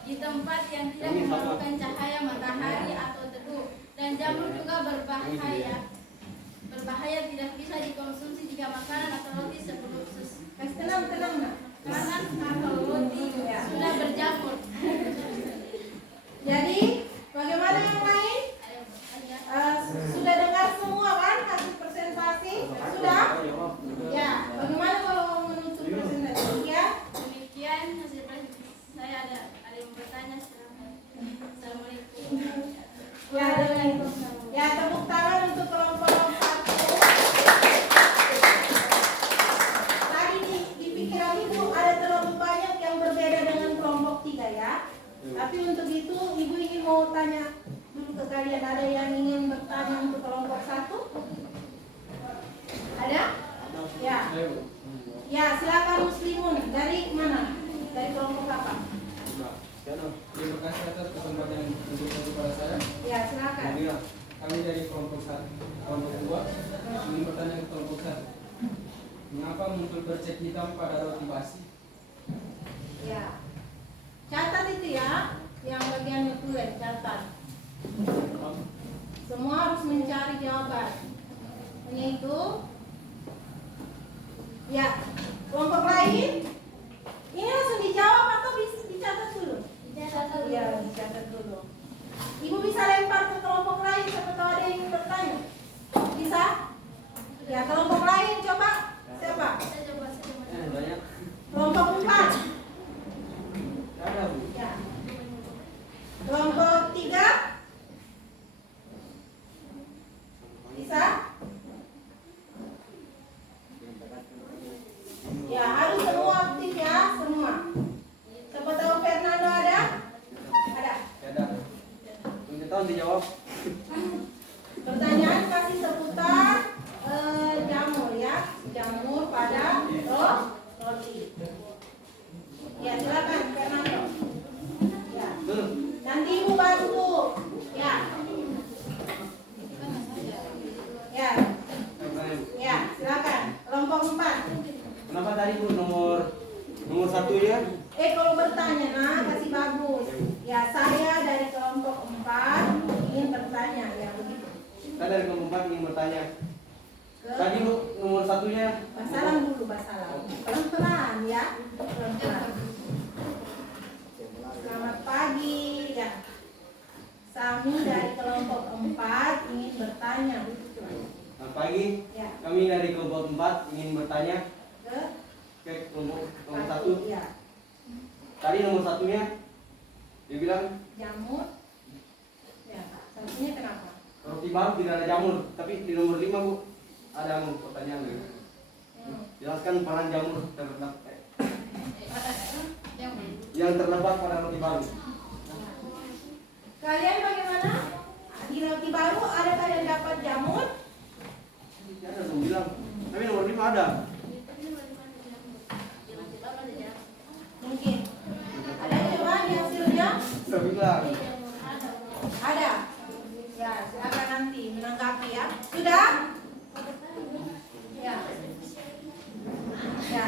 di tempat yang tidak memerlukan cahaya matahari atau teduh, dan jamur juga berbahaya tidak bisa dikonsumsi jika makanan atau roti sebelum Kasih tenang nak. makanan atau roti sudah berjamur. Jadi, bagaimana yang lain? Sudah dengar semua kan hasil presentasi? Sudah? Ya, bagaimana kalau menutup presentasi? Ya? Demikian hasil presentasi saya. Ada yang bertanya? Silakan. Assalamualaikum. Ya, tepuk tangan untuk kelompok 1. Tadi di pikiran Ibu ada terlalu banyak yang berbeda dengan kelompok 3 ya. Tapi untuk itu Ibu ingin mau tanya dulu ke kalian, ada yang ingin bertanya untuk kelompok 1? Ada? Ya. Ya, silakan Muslimun. Dari mana? Dari kelompok apa? Terima kasih atas kesempatan yang diberikan kepada saya. Ya, silakan. Kami dari kelompok 2 ingin bertanya ke kelompok 1. Mengapa muncul bercak hitam pada roti basi? Ya. Catat itu ya, yang bagian tulen, catat. Semua harus mencari jawaban. Hanya itu. Ya, kelompok lain ini langsung dijawab atau bisa dicatat dulu? Ya, dicatat dulu. Ibu bisa lempar ke kelompok lain, siapa tahu ada yang ingin bertanya. Bisa? Ya, kelompok dari kelompok 4 ingin bertanya. Ke Tadi nomor satunya Basalam dulu, Basalam. Pelan-pelan ya. Pelan-pelan. Selamat pagi ya. Kami dari kelompok 4 ingin bertanya. Selamat pagi. Ya. Kami dari kelompok 4 ingin bertanya Ke ke kelompok nomor satu. 1. Ya. Tadi nomor satunya dia bilang Jamur. Ya. Satunya kenapa? roti baru tidak ada jamur, tapi di nomor 5 Bu ada pertanyaan lagi. Jelaskan peran jamur yang terdapat pada roti baru. Kalian bagaimana? Di roti baru adakah yang dapat jamur? Ya, ada yang bilang, tapi nomor 5 ada. Mungkin. Ada coba di hasilnya? Saya bilang. Ada. Ya, silakan nanti menanggapi ya. Sudah? Ya. Ya.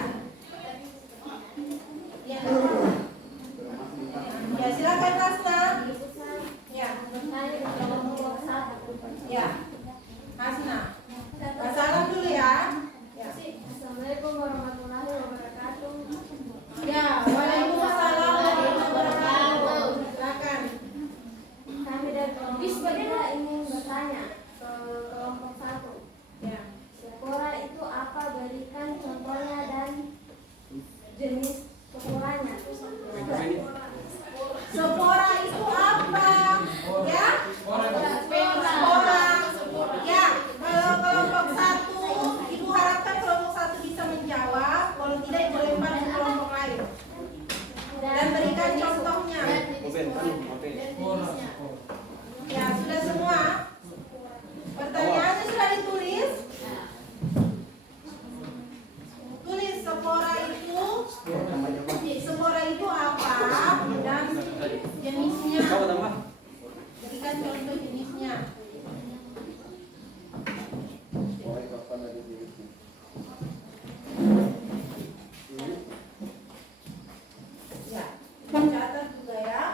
Ya. Ya, silakan Hasna. Ya. Ya. Hasna. Masalah dulu ya. Ya. Assalamualaikum warahmatullahi wabarakatuh. Ya, waalaikumsalam warahmatullahi wabarakatuh. Silakan. Kami dari kelompok 3 ingin bertanya ke kelompok 1. Ya. Spora itu apa? Berikan contohnya dan jenis sporanya. Spora itu apa? Ya? Spora. Ya, kalau kelompok 1, Ibu harapkan kelompok 1 bisa menjawab. Kalau tidak, Ibu lempar ke kelompok lain. Dan berikan contohnya. Ya, sudah semua? Pertanyaannya sudah ditulis? Tulis spora itu apa dan jenisnya. Coba tambah. Berikan contoh jenisnya. Ya, catat juga ya.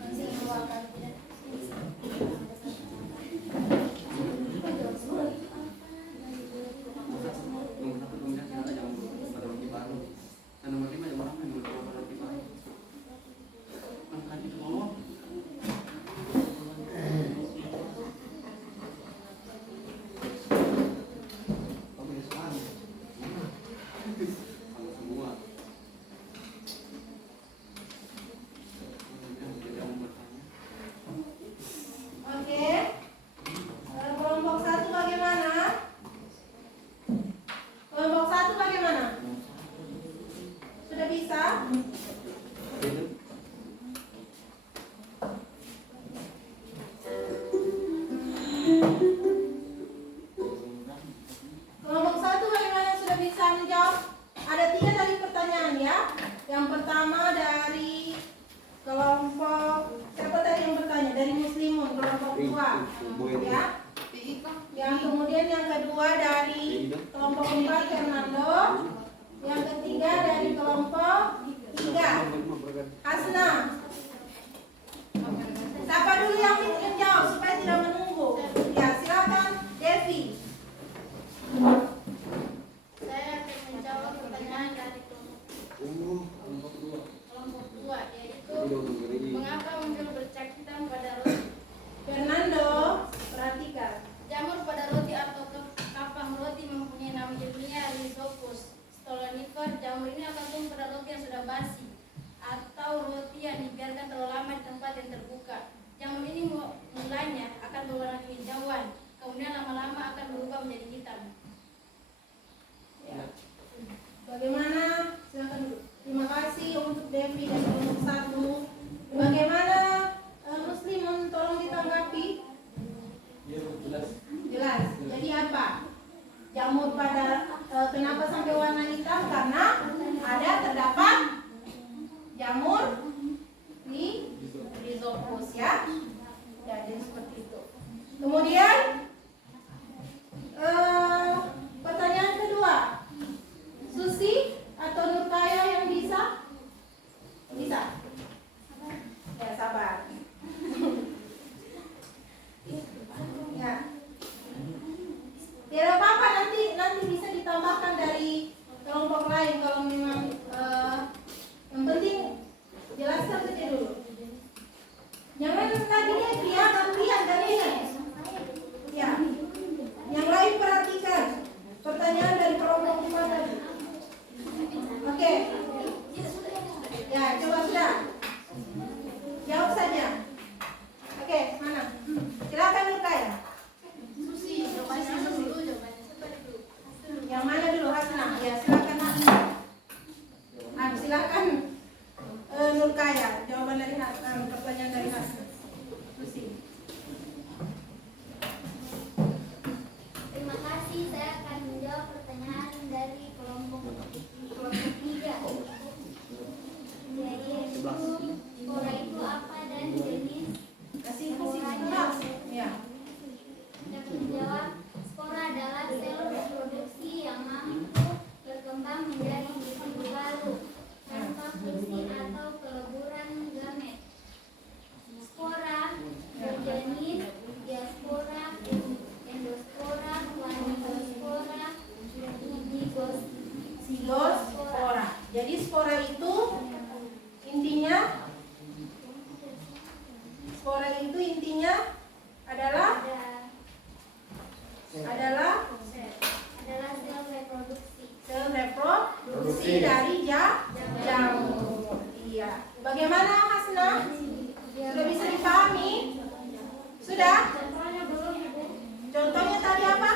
Nanti Ibu akan Oke. Kelompok 1 bagaimana? Kelompok 1 bagaimana? Sudah bisa? Kelompok 1 bagaimana, sudah bisa menjawab? Ada 3 tadi pertanyaan ya. Yang pertama dari kelompok, siapa tadi yang bertanya? Dari Muslimun, kelompok 2 ya. Yang kemudian yang kedua dari kelompok 4 Fernando. Yang ketiga dari kelompok 3 Hasna. Siapa dulu yang ingin jawab supaya tidak menunggu? Ya, silakan Devi. Saya akan menjawab pertanyaan dari kelompok 2, yaitu mengapa muncul bercak hitam pada roti? Fernando, perhatikan. Jamur pada roti atau kapang roti mempunyai nama ilmiah Rhizopus stolonifer. Jamur ini akan tumbuh pada roti yang sudah basi atau roti yang dibiarkan terlalu lama di tempat yang terbuka. Jamur ini mulanya akan berwarna kehijauan, kemudian lama-lama akan berubah menjadi hitam. Ya. Bagaimana? Silakan dulu. Terima kasih untuk Devi dan kelompok 1. Bagaimana Muslimun, tolong ditanggapi. Jelas. Jadi apa? Jamur pada kenapa sampai warna hitam? Karena ada terdapat jamur di Rhizopus ya. Ya, jadi seperti itu. Kemudian pertanyaan kedua. Susi atau Nurkaya yang bisa? Bisa? Ya, sabar. Ya. adalah sel reproduksi. sel reproduksi dari jamur. Iya. Bagaimana Hasna? Sudah bisa dipahami? Sudah? Contohnya tadi apa?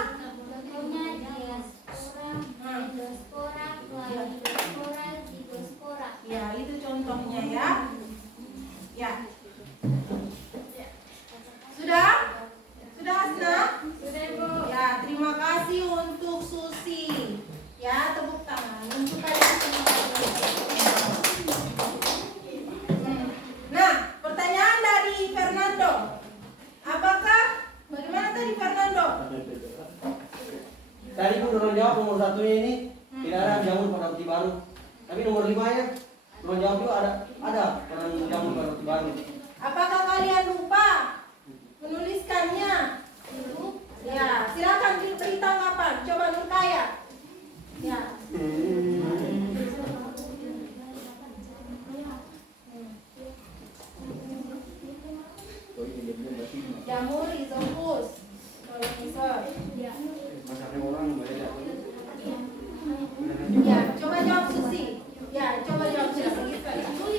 Contohnya diaspora, endospora, chlamydospora, zygospora. Ya, itu contohnya ya. Ya. Sudah? Sudah Hasna? Sudah, Bu. Ya, terima kasih untuk Susi. Ya, tepuk tangan untuk kalian semua. Nah, pertanyaan dari Fernando. Bagaimana tadi Fernando? Tadi pun orang jawab nomor 1-nya ini tidak ada jamur pada roti baru. Tapi nomor 5-nya orang jawab juga ada pada jamur pada roti baru. Apakah kalian lupa menuliskannya? Ya, silakan diberi tanggapan. Coba Nurkaya. Ya. Jamur Rhizopus. Masaknya orang beda. Ya, coba jawab Susi. Ya, coba jawab Susi.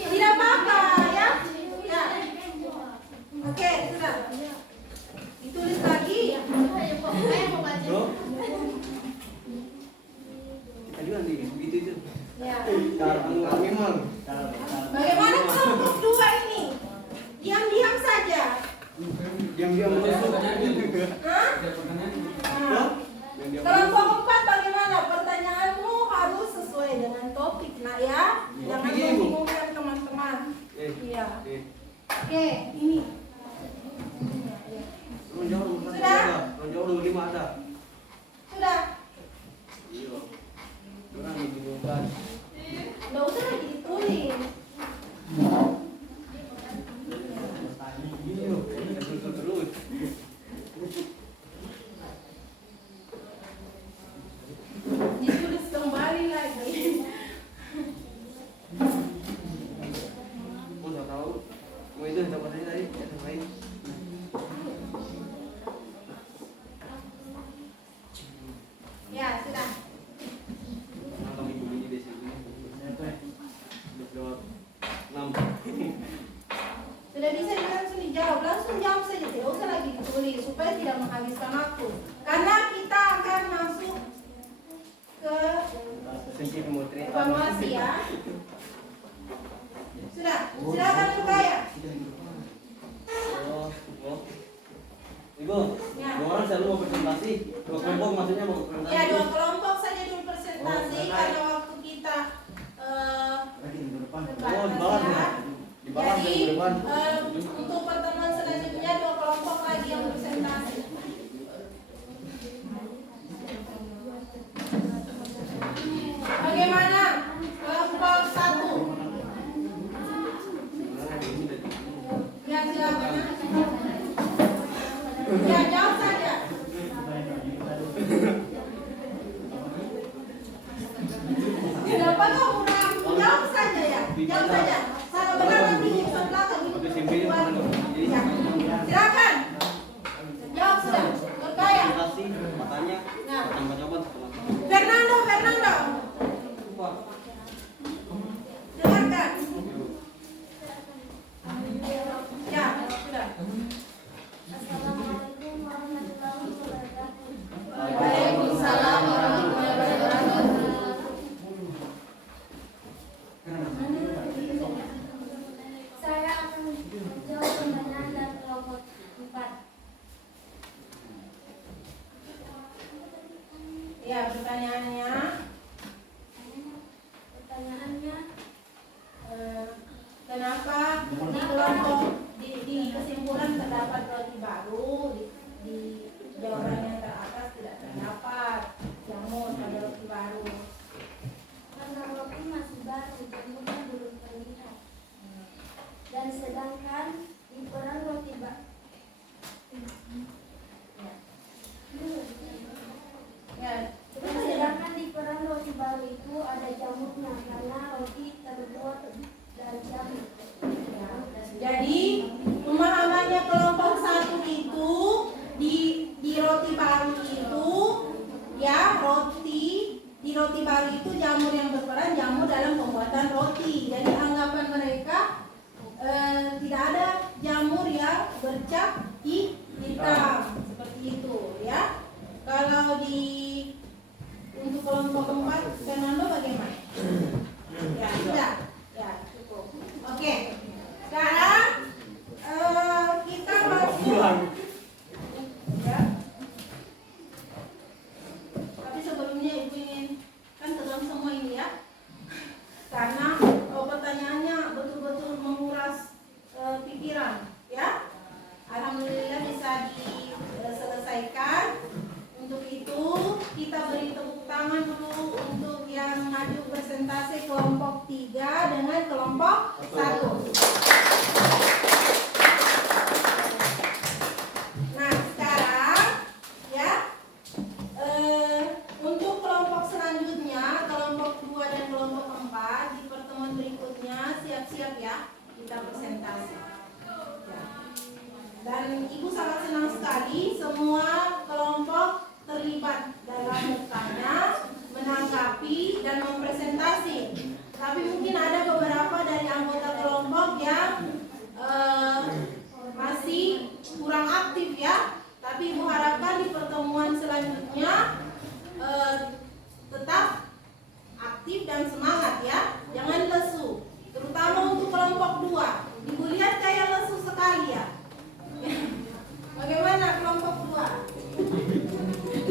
Tidak apa-apa ya. Ya. Oke, sudah. Ditulis lagi. Bro, tadi kan begitu itu. Ya. Cara animal. Bagaimana kelompok 2 ini? Diam-diam saja. Diam-diam masuk. Hah? Nah. Kelompok 4 bagaimana? Pertanyaanmu harus sesuai dengan topik, nak ya. Jangan membingungkan teman-teman. Iya. Oke, ini. Orang jawab nomor 1 Sudah? ada. Orang jawab nomor 5 ada. Sudah. Iya. Orang dibingungkan. Nggak usah lagi ditulis. Iya, terus. Ditulis kembali lagi. Mau nggak tahu? Mau itu dapat tadi? Ya terbaik. Ya, sudah. Kenapa minggu ini di sini? Jawab 6. Sudah bisa langsung dijawab. Langsung jawab saja. Tidak usah lagi ditulis supaya tidak menghabiskan waktu. Karena kita akan masuk ke evaluasi ya. Sudah. Silakan Nurkaya. Ibu, Ya. 2 orang selalu mau presentasi. 2 kelompok maksudnya mau presentasi. Ya, 2 kelompok saja dulu presentasi karena waktu kita Oh, di bawah ya. Di bawah Jadi di depan. untuk pertemuan selanjutnya 2 kelompok lagi yang presentasi. Bagaimana kelompok 1? Ya, silakan. Ya, jawab saja. Kenapa kamu ragu? Jawab saja ya. Jawab saja. Salah benar nanti urusan belakang ini. Ya. Silakan. Jawab sudah. Nurkaya. Presentasi, matanya, Nah. tambah jawaban setelah. Fernando. Silakan. Ya, sudah. Assalamualaikum warahmatullahi wabarakatuh. Waalaikumsalam warahmatullahi wabarakatuh. Saya akan menjawab pertanyaan dari kelompok 4. Ya, pertanyaannya. Pertanyaannya, Kenapa di kelompok di kesimpulan terdapat roti baru, di jawaban yang teratas tidak terdapat jamur pada roti baru. karena roti masih baru, jamurnya belum terlihat. Dan sedangkan di peran roti Ya, sedangkan di peran roti baru itu jamur yang berperan jamur dalam pembuatan roti. Jadi anggapan mereka tidak ada jamur yang bercak hitam seperti itu ya. Kalau untuk kelompok 4 Fernando bagaimana? Ya sudah, ya cukup. Oke, sekarang kita masuk ya. Tapi sebelumnya ibu ingin kan tegang semua ini ya, karena pertanyaannya betul-betul menguras pikiran ya. Alhamdulillah bisa diselesaikan. Untuk itu kita beri tepuk tangan dulu untuk yang maju presentasi kelompok 3 dengan kelompok 1. Nah sekarang ya untuk kelompok selanjutnya, kelompok 2 dan kelompok 4 di pertemuan berikutnya siap-siap ya kita presentasi ya. Dan ibu sangat senang sekali semua kelompok terlibat dalam bertanya, menanggapi dan mempresentasi. Tapi mungkin ada beberapa dari anggota kelompok yang masih kurang aktif ya. Tapi ibu harapkan di pertemuan selanjutnya tetap aktif dan semangat ya. Jangan lesu. Terutama untuk kelompok 2. Ibu lihat kayak lesu sekali ya. Bagaimana kelompok 2?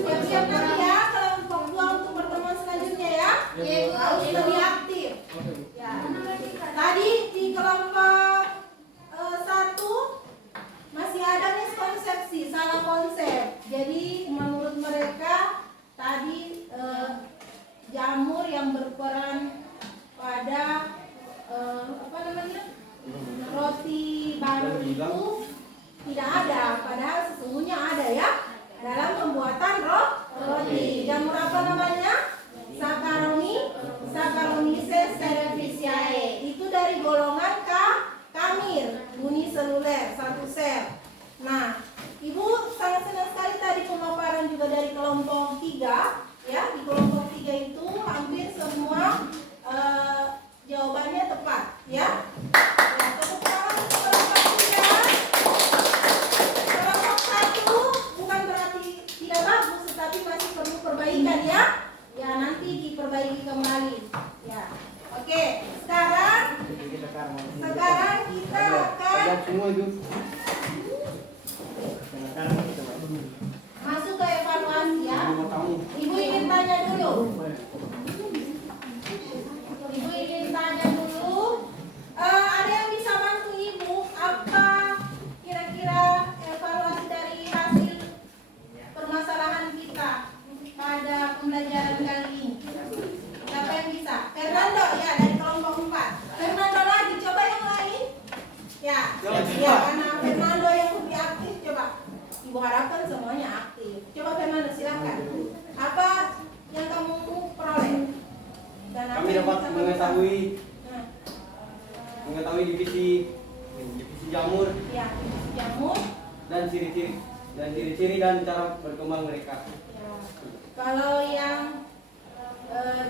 Siap-siap nanti ya kelompok 2 untuk pertemuan selanjutnya ya. Harus lebih aktif. Ya. Tadi di kelompok 1 masih ada miskonsepsi, salah konsep. Jadi menurut mereka tadi jamur yang berperan pada roti baru itu tidak ada, padahal sesungguhnya ada ya dalam pembuatan roti. Jamur apa namanya? Saccharomyces cerevisiae. Itu dari golongan kamir, uniseluler, 1 sel. Nah, ibu sangat senang sekali tadi pemaparan juga dari kelompok 3 ya. Di kelompok 3 itu hampir semua jawabannya tepat ya. Tepuk tangan untuk kelompok 3. Kelompok 1 bukan berarti tidak bagus, tetapi masih perlu perbaikan ya. Ya nanti diperbaiki kembali ya. Oke, sekarang kita akan masuk ke evaluasi ya. Ibu ingin tanya dulu. Ada yang bisa bantu ibu apa kira-kira evaluasi dari hasil permasalahan kita pada pembelajaran kali ini? Siapa yang bisa? Fernando ya dari kelompok 4. Fernando lagi, coba yang lain. Ya, karena Fernando yang lebih aktif, coba. Ibu harapkan semuanya aktif. Coba Fernando silakan. Apa yang kamu peroleh? Dan apa Kami yang dapat bisa mengetahui divisi jamur ya, jamur dan ciri-ciri dan cara berkembang mereka. ya. Kalau yang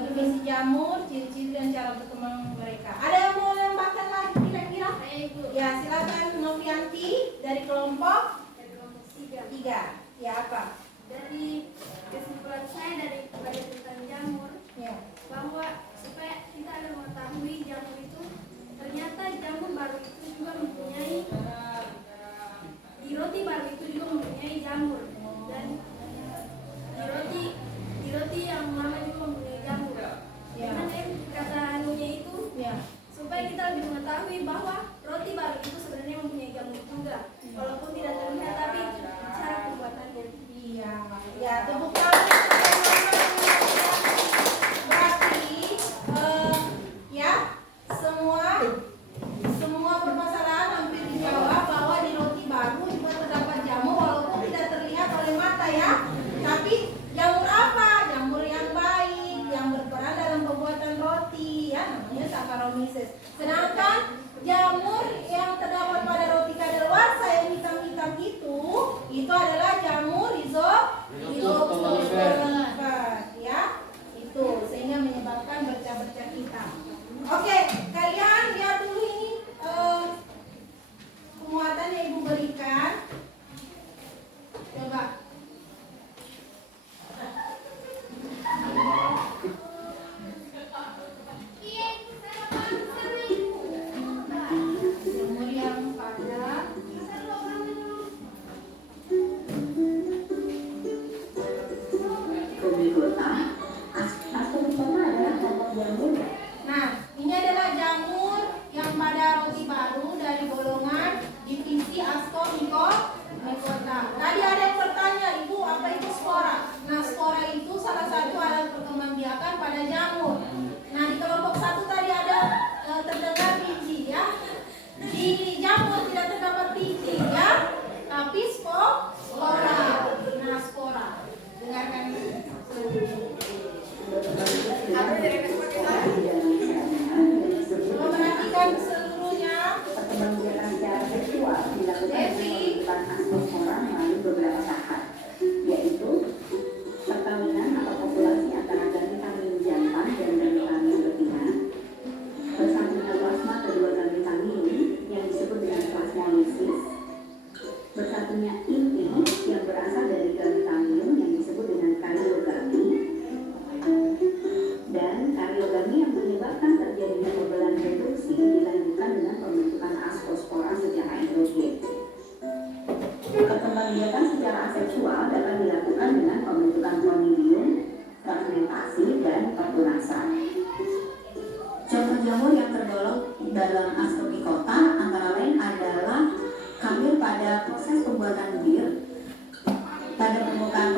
divisi jamur, ciri-ciri dan cara berkembang mereka. Ada yang mau menambahkan lagi kira-kira? Ya silakan Novianti dari kelompok 3. Ya apa? Dari kesimpulan saya dari tentang jamur Ya. bahwa supaya kita akan mengetahui jamur itu, ternyata jamur baru itu juga mempunyai di roti baru itu juga mempunyai jamur, dan di roti yang lama juga mempunyai jamur. Gimana ya kata anunya itu? Ya. Supaya kita lebih mengetahui bahwa roti baru itu sebenarnya mempunyai jamur juga, walaupun tidak terlihat tapi cara pembuatannya. Iya. Ya, tepuk tangan. Berarti ya semua permasalahan hampir dijawab bahwa di roti baru juga terdapat jamur walaupun tidak terlihat oleh mata ya. Tapi jamur apa? Jamur yang baik, yang berperan dalam pembuatan roti ya, namanya Saccharomyces. Sedangkan jamur yang terdapat pada roti kadaluarsa yang hitam-hitam itu adalah jamur Rhizopus ya. Itu sehingga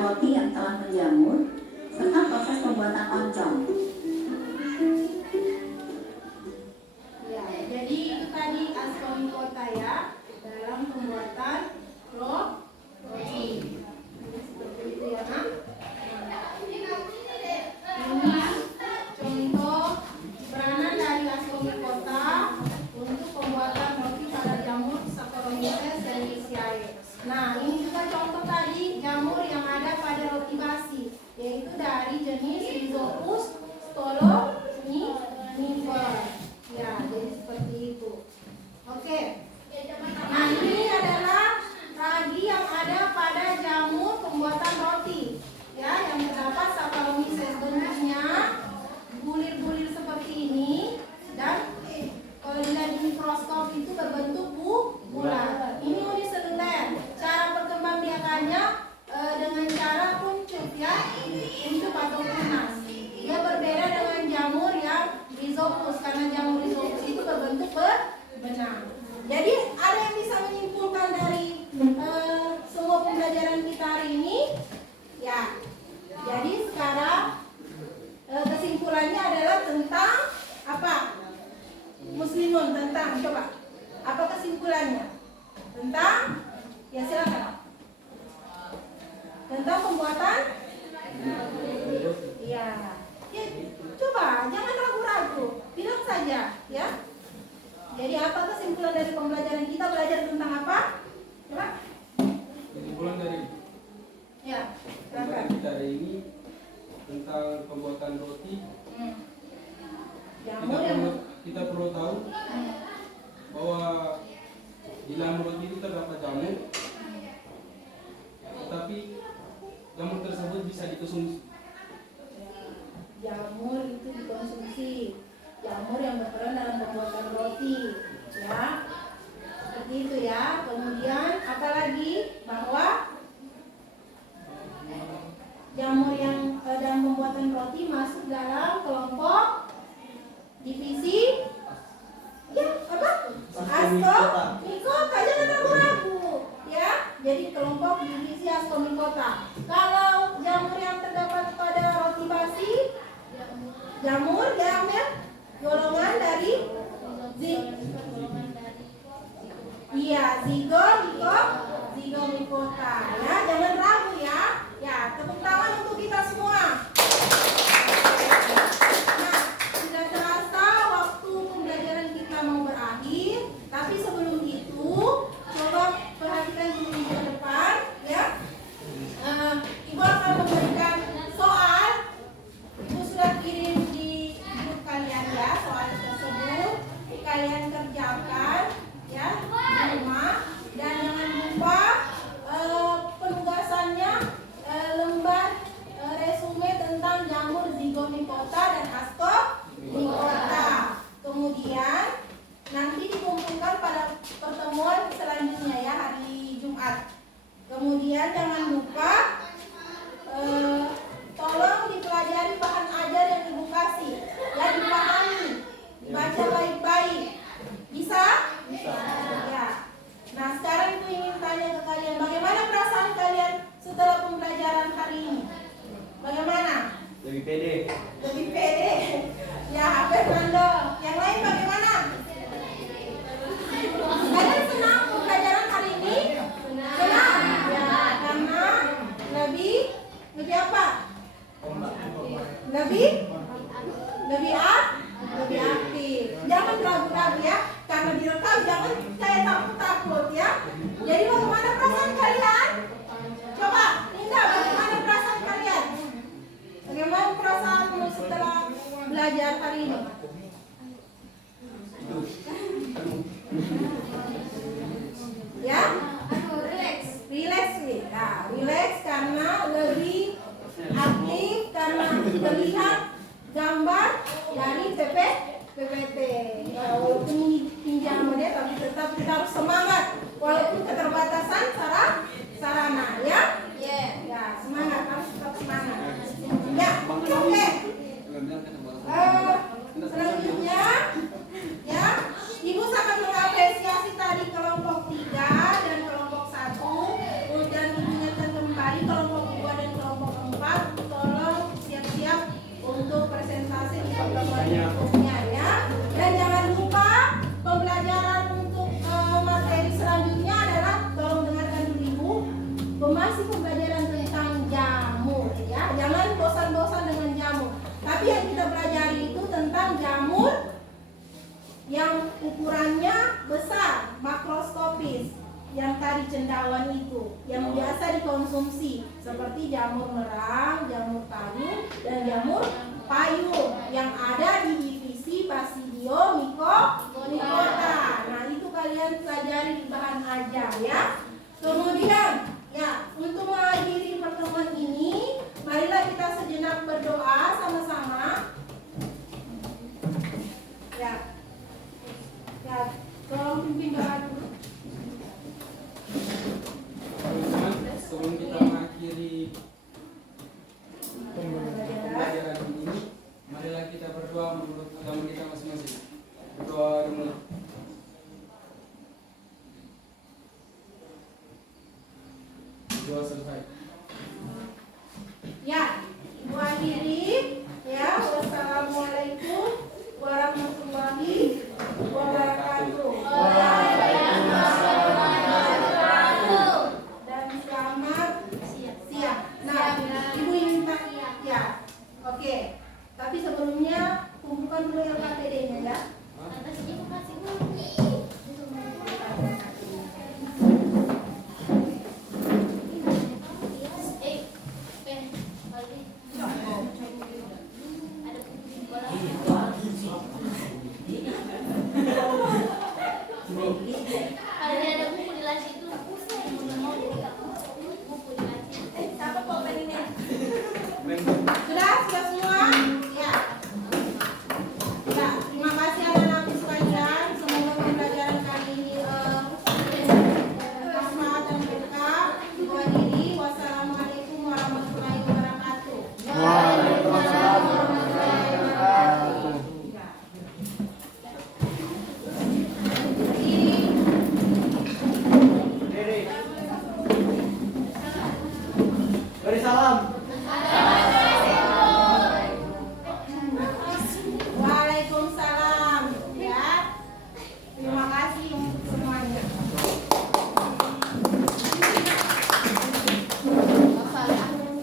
roti yang telah menjamur, serta proses pembuatan oncom. Ya, jadi itu tadi askomikota ya dalam pembuatan roti. Seperti itu ya, Nak. Ini contoh peranan dari askomikota untuk pembuatan roti pada jamur Saccharomyces cerevisiae. Nah, ini juga contoh tadi jamur yang ada pada roti basi, yaitu dari jenis Rhizopus stolonifer. Ya, jadi seperti itu. Oke. Nah, ini adalah ragi yang ada pada jamur pembuatan roti. Ya, yang terdapat Saccharomyces, bentuknya bulir-bulir seperti ini, dan kalau dilihat di mikroskop itu berbentuk bulat. Ini uniseluler. Cara perkembangbiakannya dengan cara kuncup ya, kuncup atau tunas. Dia berbeda dengan jamur yang Rhizopus, karena jamur Rhizopus itu berbentuk benang. Jadi ada yang bisa menyimpulkan dari semua pembelajaran kita hari ini? Ya. Jadi sekarang kesimpulannya adalah tentang apa? Muslimun, tentang, coba apa kesimpulannya? Tentang, ya silakan. Tentang pembuatan, ya, coba jangan ragu-ragu, bilang saja, ya. Jadi apa kesimpulan dari pembelajaran kita? Belajar tentang apa? Coba. Kesimpulan dari Ya, pembelajaran silakan. kita hari ini tentang pembuatan roti. Jamur yang Kita perlu tahu bahwa di dalam roti itu terdapat jamur, tetapi jamur tersebut bisa dikonsumsi. jamur itu dikonsumsi, jamur yang berperan dalam pembuatan roti, ya, seperti itu ya. Kemudian apalagi bahwa jamur yang dalam pembuatan roti masuk dalam kelompok divisi, ya apa? Askomikota, jangan ragu-ragu, ya. Jadi kelompok divisi askomikota. Kalau jamur yang terdapat pada roti basi, jamur diambil golongan dari zigomikota, ya. Jangan ragu ya. Ya, tepuk tangan untuk kita semua. Nah, sudah terasa waktu pembelajaran kita mau berakhir, tapi sebelum itu coba perhatikan dulu ke depan, ya. Ibu akan memberikan soal. Ibu sudah kirim di grup kalian ya, soal tersebut kalian kerjakan ya di rumah, dan jangan lupa penugasannya lembar resume tentang jamur zigomikota dan askomikota. Kemudian nanti dikumpulkan pada pertemuan selanjutnya ya, hari Jumat. Kemudian jangan lupa tolong dipelajari bahan ajar yang Ibu kasih, ya, dipahami, dibaca baik-baik. Bisa? Bisa. Ya. Nah, sekarang Ibu ingin tanya ke kalian, bagaimana perasaan kalian setelah pembelajaran hari ini? Bagaimana? Lebih pede. Lebih pede. Ya, Fernando. Yang lain bagaimana? Kalian senang pembelajaran hari ini? Senang? Ya, karena lebih apa? Lebih aktif. Jangan ragu-ragu ya, karena direkam jangan kayak takut-takut ya. Jadi bagaimana perasaan kalian? Coba, Linda, bagaimana perasaan kalian? Bagaimana perasaanmu setelah belajar hari ini? Ya? Relax nih. Nah, relax karena lebih aktif, karena melihat gambar dari PPT. Ya, walaupun ini pinjamannya, tapi tetap kita harus semangat walaupun keterbatasan sarana ya. Ya, semangat, harus tetap semangat. Ya, oke. Selanjutnya ya, Ibu sangat mengapresiasi tadi kelompok 3 dan kelompok 1, dan mengingatkan kembali kelompok 2 dan kelompok ukurannya besar, makroskopis, yang tadi cendawan itu, yang biasa dikonsumsi seperti jamur merang, jamur payung, dan jamur payung yang ada di divisi Basidio mycota. Nah, itu kalian pelajari di bahan ajar ya. Kemudian ya, untuk mengakhiri pertemuan ini